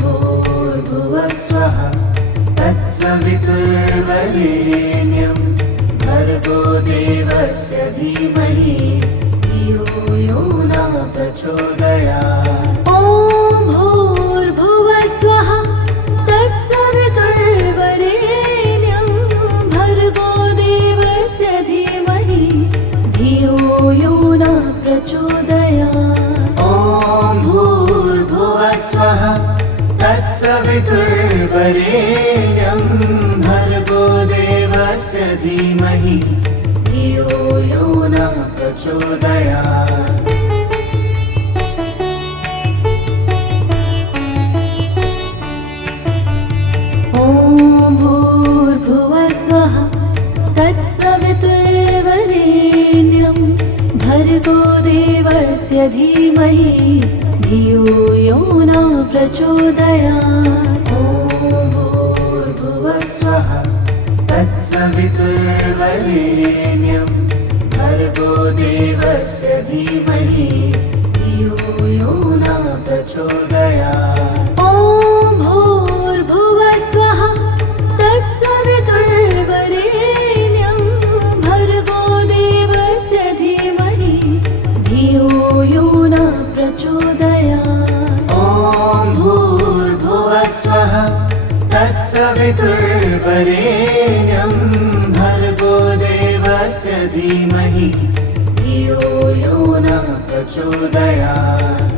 भूर्भुवः स्वः तत्सवितुर्वरेण्यं भर्गो देवस्य धीमहि धियो यो न प्रचोदयात्। ॐ भूर्भुवः स्वः तत्सवितुर्वरेण्यं भर्गो देवस्य धीमहि धियो यो न प्रचोदयात्। ॐ भूर्भुवः स्वः तत्सवितुर्वरेण्यं भर्गो देवस्य धीमहि धियो यो न प्रचोदयात्। ॐ भूर्भुवः स्वः तत्सवितुर्वरेण्यं भर्गो देवस्य धीमहि धियो यो न प्रचोदयात्। धीमहि धियो यो न प्रचोदयात्। ॐ भूर्भुवः स्वः तत्सवितुर्वरेण्यं भर्गो देवस्य धीमहि धियो यो न प्रचोदयात्। ॐ भूर्भुवः स्वः तत्सवितुर्वरेण्यं भर्गो देवस्य धीमहि धियो यो न प्रचोदयात्।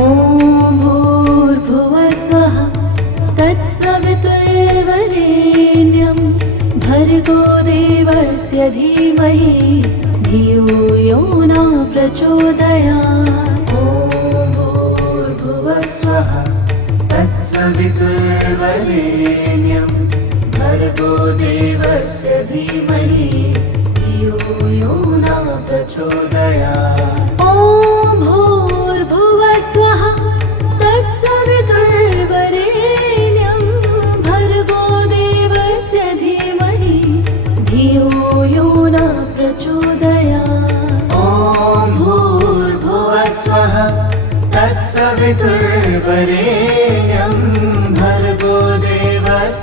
ॐ भूर्भुवः स्वः तत्सवितुर्वरेण्यं भर्गो देवस्य धीमहि धियो यो न प्रचोदयात्। ॐ भूर्भुवः स्वः तत्सवितुर्वरेण्यं भर्गो देवस्य धीमहि धियो यो न प्रचोदयात्। ॐ भूर्भुवः स्वः तत्सवितुर्वरेण्यं भर्गो देवस्य धीमहि धियो यो न प्रचोदयात्। ॐ भूर्भुवः स्वः तत्सवितुर्वरेण्यं भर्गो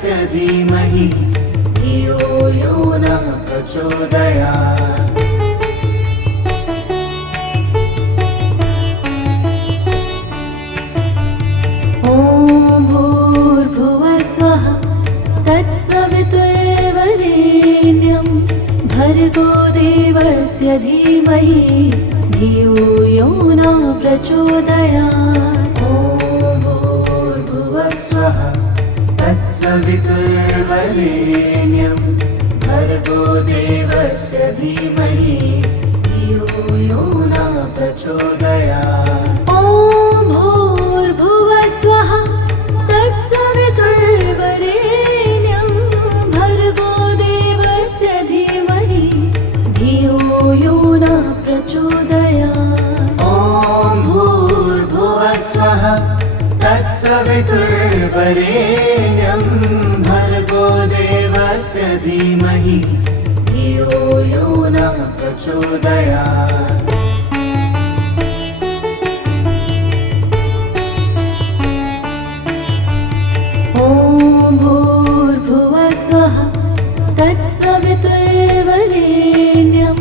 देवस्य धीमहि धियो यो न प्रचोदयात्। ॐ भूर्भुवः स्वः तत्सवितुर्वरेण्यं भर्गो देवस्य धीमहि धियो यो न प्रचोदयात्। ॐ भूर्भुवः स्वः तत्सवितुर्वरेण्यं भर्गो देवस्य धीमहि धियो यो न प्रचोदयात्। ॐ भूर्भुवः स्वः तत्सवितुर्वरेण्यं भर्गो देवस्य धीमहि धियो यो न प्रचोदयात्। ॐ भूर्भुवः स्वः तत्सवितुर्वरेण्यं भर्गो देवस्य धीमहि धियो यो न प्रचोदयात्। ॐ भूर्भुवः स्वः तत्सवितुर्वरेण्यं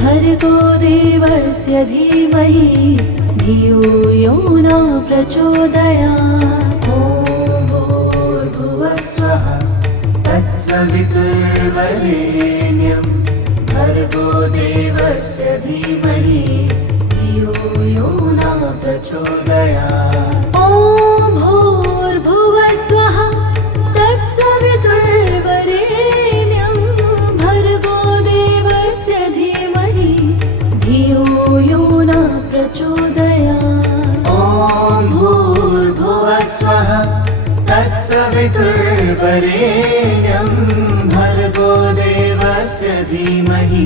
भर्गो देवस्य धीमहि धियो यो न प्रचोदयात्। ॐ भूर्भुवः स्वः तत्सवितुर्वरेण्यं भर्गो देवस्य धीमहि धियो यो न प्रचोदयात्। ॐ भूर्भुवः स्वः तत्सवितुर्वरेण्यं भर्गो देवस्य धीमहि धियो यो न प्रचोदयात्। ॐ भूर्भुवः स्वः तत्सवितुर्वरेण्यं भर्गो देवस्य धीमहि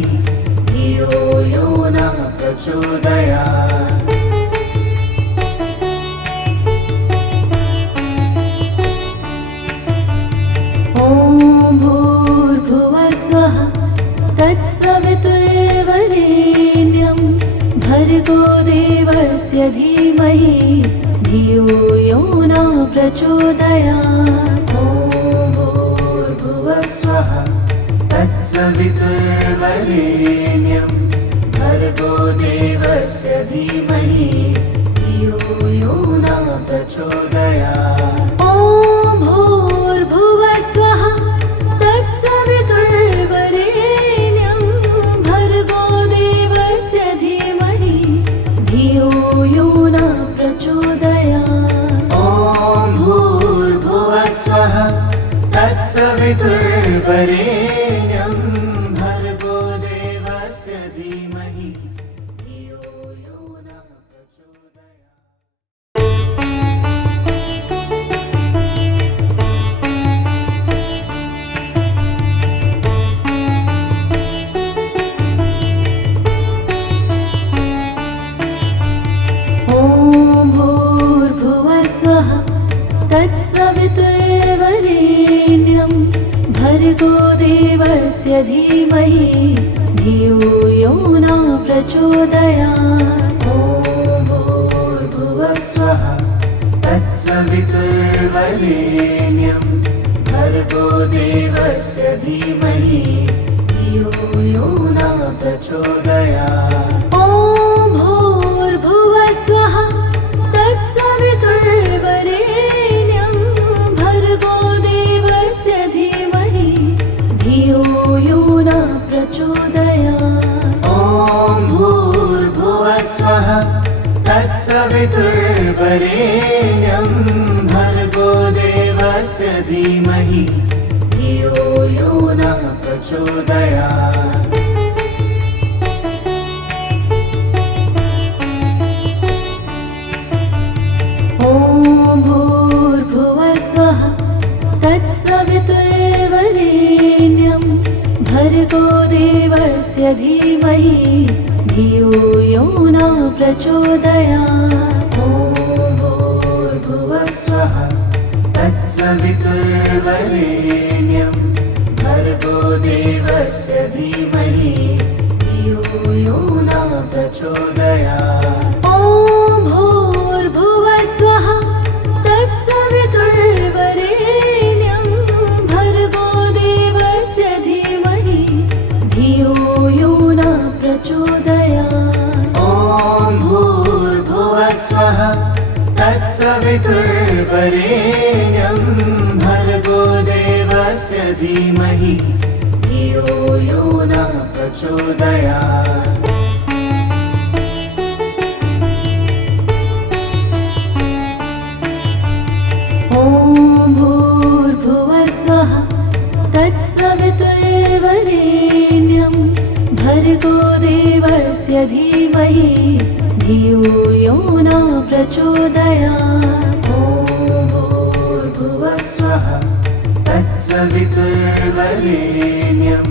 धियो यो न प्रचोदयात्। ॐ भूर्भुवः स्वः तत्सवितुर्वरेण्यं भर्गो देवस्य धीमहि धियो यो न प्रचोदयात्। ॐ भूर्भुवः स्वः तत्सवितुर्वरेण्यं भर्गो देवस्य धीमहि धियो यो न प्रचोदयात्। ॐ भूर्भुवः स्वः तत्सवितुर्वरेण्यं भर्गो देवस्य धीमहि धियो यो न प्रचोदयात्। ॐ भूर्भुवः स्वः तत्सवितुर्वरेण्यं भर्गो देवस्य धीमहि धियो यो न प्रचोदयात्। ॐ भूर्भुवः स्वः तत्सवितुर्वरेण्यं भर्गो देवस्य धीमहि धियो यो न प्रचोदयात्। ॐ भूर्भुवः स्वः तत्सवितुर्वरेण्यं भर्गो देवस्य धीमहि धियो यो न प्रचोदयात्। ॐ भूर्भुवः स्वः तत्सवितुर्वरेण्यं भर्गो देवस्य धीमहि धियो यो न प्रचोदयात्। ॐ भूर्भुवः स्वः तत्सवितुर्वरेण्यं भर्गो देवस्य धीमहि धियो यो न प्रचोदयात्। ॐ भूर्भुवः स्वः तत्सवितुर्वरेण्यं भर्गो देवस्य धीमहि धियो यो न प्रचोदयात्। ॐ भूर्भुवः स्वः तत्सवितुर्वरेण्यं भर्गो देवस्य धीमहि धियो यो न प्रचोदयात्। ॐ भूर्भुवः स्वः तत्सवितुर्वरेण्यं भर्गो देवस्य धीमहि धियो यो न प्रचोदयात्। ॐ भूर्भुवः स्वः तत्सवितुर्वरेण्यं भर्गो देवस्य धीमहि धियो यो न प्रचोदयात्। ॐ भूर्भुवः स्वः तत्सवितुर्वरेण्यं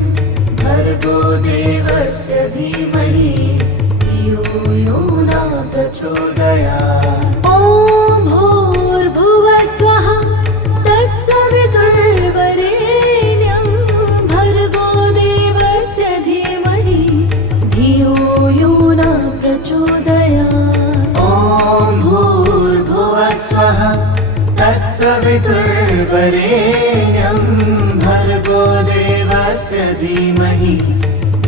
भर्गो देवस्य धीमहि धियो यो न प्रचोदयात्। ॐ भूर्भुवः स्वः तत्सवितुर्वरेण्यं भर्गो देवस्य धीमहि धियो यो न प्रचोदयात्। ॐ भूर्भुवः स्वः तत्सवितुर्वरेण्यं भर्गो देवस्य धीमहि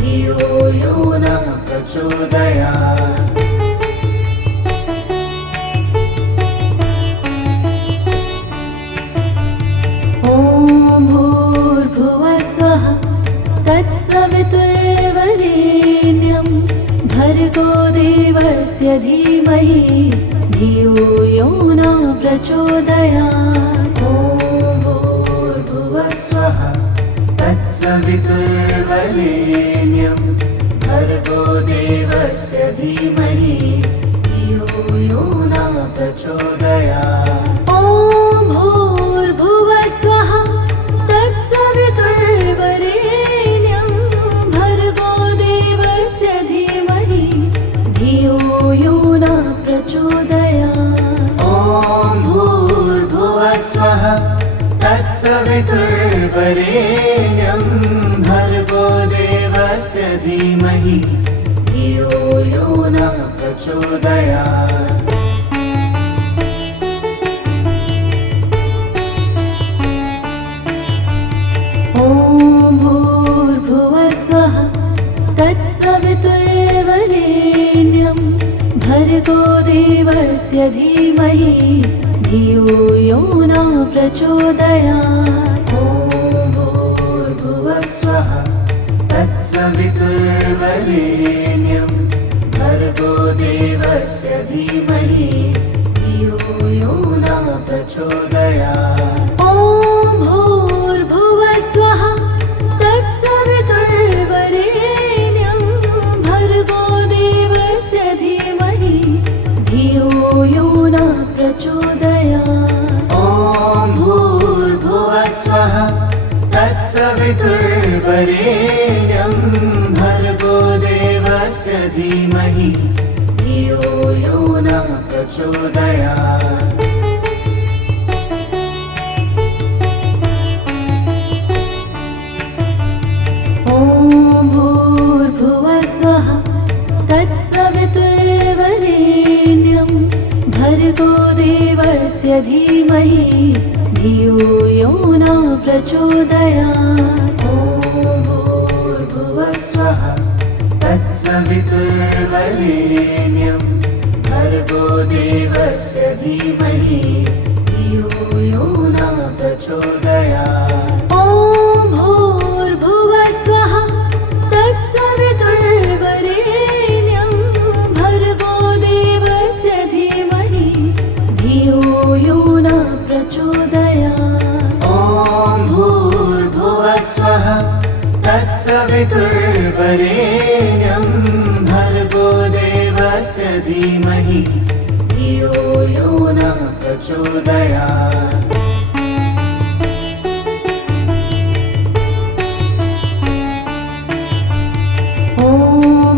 धियो यो न प्रचोदयात्। ॐ भूर्भुवः स्वः तत्सवितुर्वरेण्यं भर्गो देवस्य धीमहि धियो यो न प्रचोदयात्। ॐ भूर्भुवः स्वः तत्सवितुर्वरेण्यं भर्गो देवस्य धीमहि धियो यो न प्रचोदयात्। ॐ भूर्भुवः स्वः तत्सवितुर्वरेण्यं भर्गो देवस्य धीमहि धियो यो न प्रचोदयात्। ॐ भूर्भुवः स्वः तत्सवितुर्वरेण्यं भर्गो देवस्य धीमहि धियो यो न प्रचोदयात्। ॐ भूर्भुवः स्वः तत्सवितुर्वरेण्यं भर्गो देवस्य धीमहि धियो यो न प्रचोदयात्। ॐ भूर्भुवः स्वः तत्सवितुर्वरेण्यं भर्गो देवस्य धीमहि धियो यो न प्रचोदयात्। ॐ भूर्भुवः स्वः तत्सवितुर्वरेण्यं भर्गो देवस्य धीमहि धियो यो न प्रचोदयात्। ॐ भूर्भुवः स्वः तत्सवितुर्वरेण्यं भर्गो देवस्य धीमहि धियो यो न प्रचोदयात्। ॐ भूर्भुवः स्वः तत्सवितुर्वरेण्यं धीमहि धियो यो न प्रचोदयात्। ॐ भूर्भुवस्वः तत्सवितुर्वरेण्यं भर्गो देवस्य धीमहि धियो यो न प्रचोदयात्। ॐ भूर्भुवस्वः तत्सवितुर्वरेण्यं भर्गो देवस्य धीमहि धियो यो न प्रचोदयात्। ॐ भूर्भुवस्वः तत्सवितुर्वरेण्यं भर्गो देवस्य धीमहि धियो यो न प्रचोदयात्। ॐ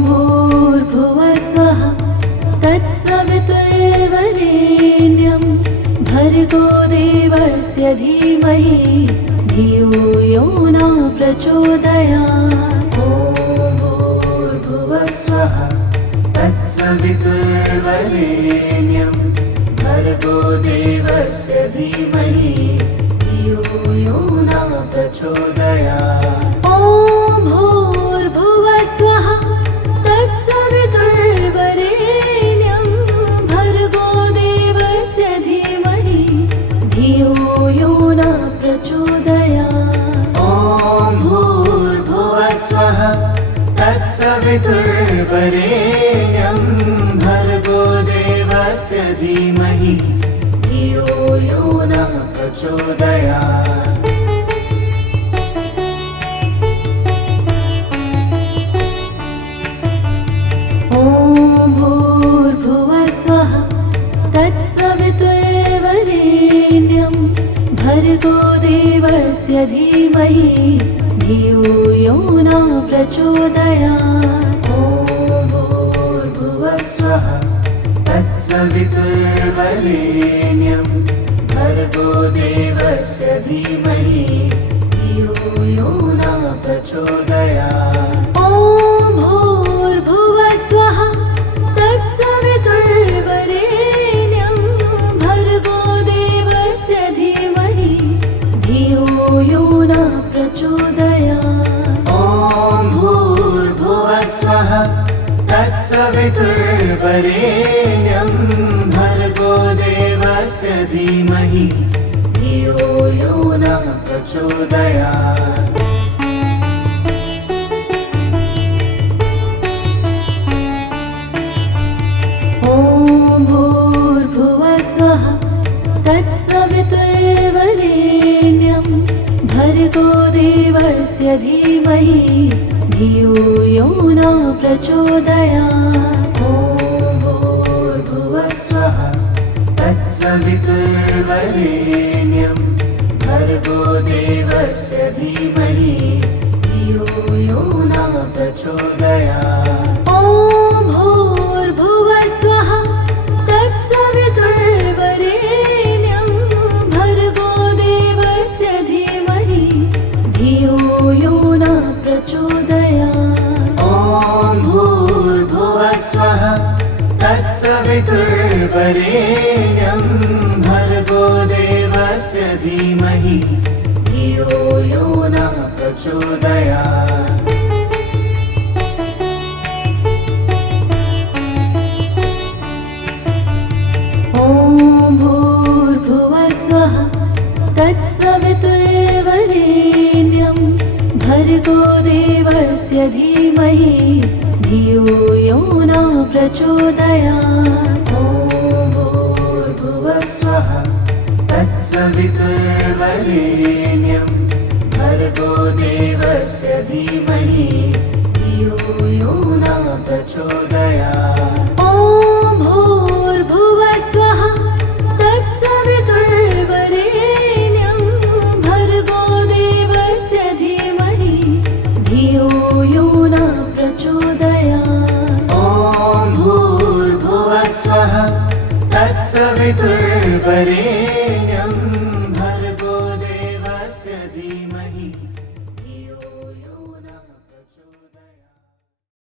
भूर्भुवस्वः तत्सवितुर्वरेण्यं भर्गो देवस्य धीमहि धियो यो न प्रचोदयात्। ॐ भूर्भुवस्वः तत्सवितुर्वरेण्यं भर्गो देवस्य धीमहि धियो यो न प्रचोदयात्। ॐ भूर्भुवस्वः तत्सवितुर्वरेण्यं भर्गो देवस्य धीमहि धियो यो न प्रचोदयात्। ॐ भूर्भुवस्वः तत्सवितुर्वरेण्यं भर्गो देवस्य धीमहि धियो यो न प्रचोदयात्। ॐ भूर्भुवस्वः तत्सवितुर्वरेण्यं भर्गो देवस्य धीमहि धियो यो न प्रचोदयात्। ॐ भूर्भुवस्वः तत्सवितुर्वरेण्यं भर्गो देवस्य धीमहि धियो यो न प्रचोदयात्। ॐ भूर्भुवस्वः तत्सवितुर्वरेण्यं भर्गो देवस्य धीमहि धियो यो न प्रचोदयात्। ॐ भूर्भुवस्वः तत्सवितुर्वरेण्यं भर्गो देवस्य धीमहि धियो यो न प्रचोदयात्। ॐ भूर्भुवस्वः तत्सवितुर्वरेण्यं भर्गो देवस्य धीमहि धियो यो न प्रचोदयात्। ॐ भूर्भुवस्वः तत्सवितुर्वरेण्यं भर्गो देवस्य धीमहि धियो यो न प्रचोदयात्। ॐ भूर्भुवस्वः तत्सवितुर्वरेण्यं भर्गो देवस्य धीमहि धियो यो न प्रचोदयात्। ॐ भूर्भुवस्वः तत्सवितुर्वरेण्यं भर्गो देवस्य धीमहि धियो यो न प्रचोदयात्। ॐ भूर्भुवस्वः तत्सवितुर्वरेण्यं भर्गो देवस्य धीमहि धियो यो न प्रचोदयात्। ॐ भूर्भुवस्वः तत्सवितुर्वरेण्यं भर्गो देवस्य धीमहि धियो यो न प्रचोदयात्। ॐ भूर्भुवस्वः तत्सवितुर्वरेण्यं भर्गो देवस्य धीमहि धियो यो न प्रचोदयात्। ॐ भूर्भुवस्वः तत्सवितुर्वरेण्यं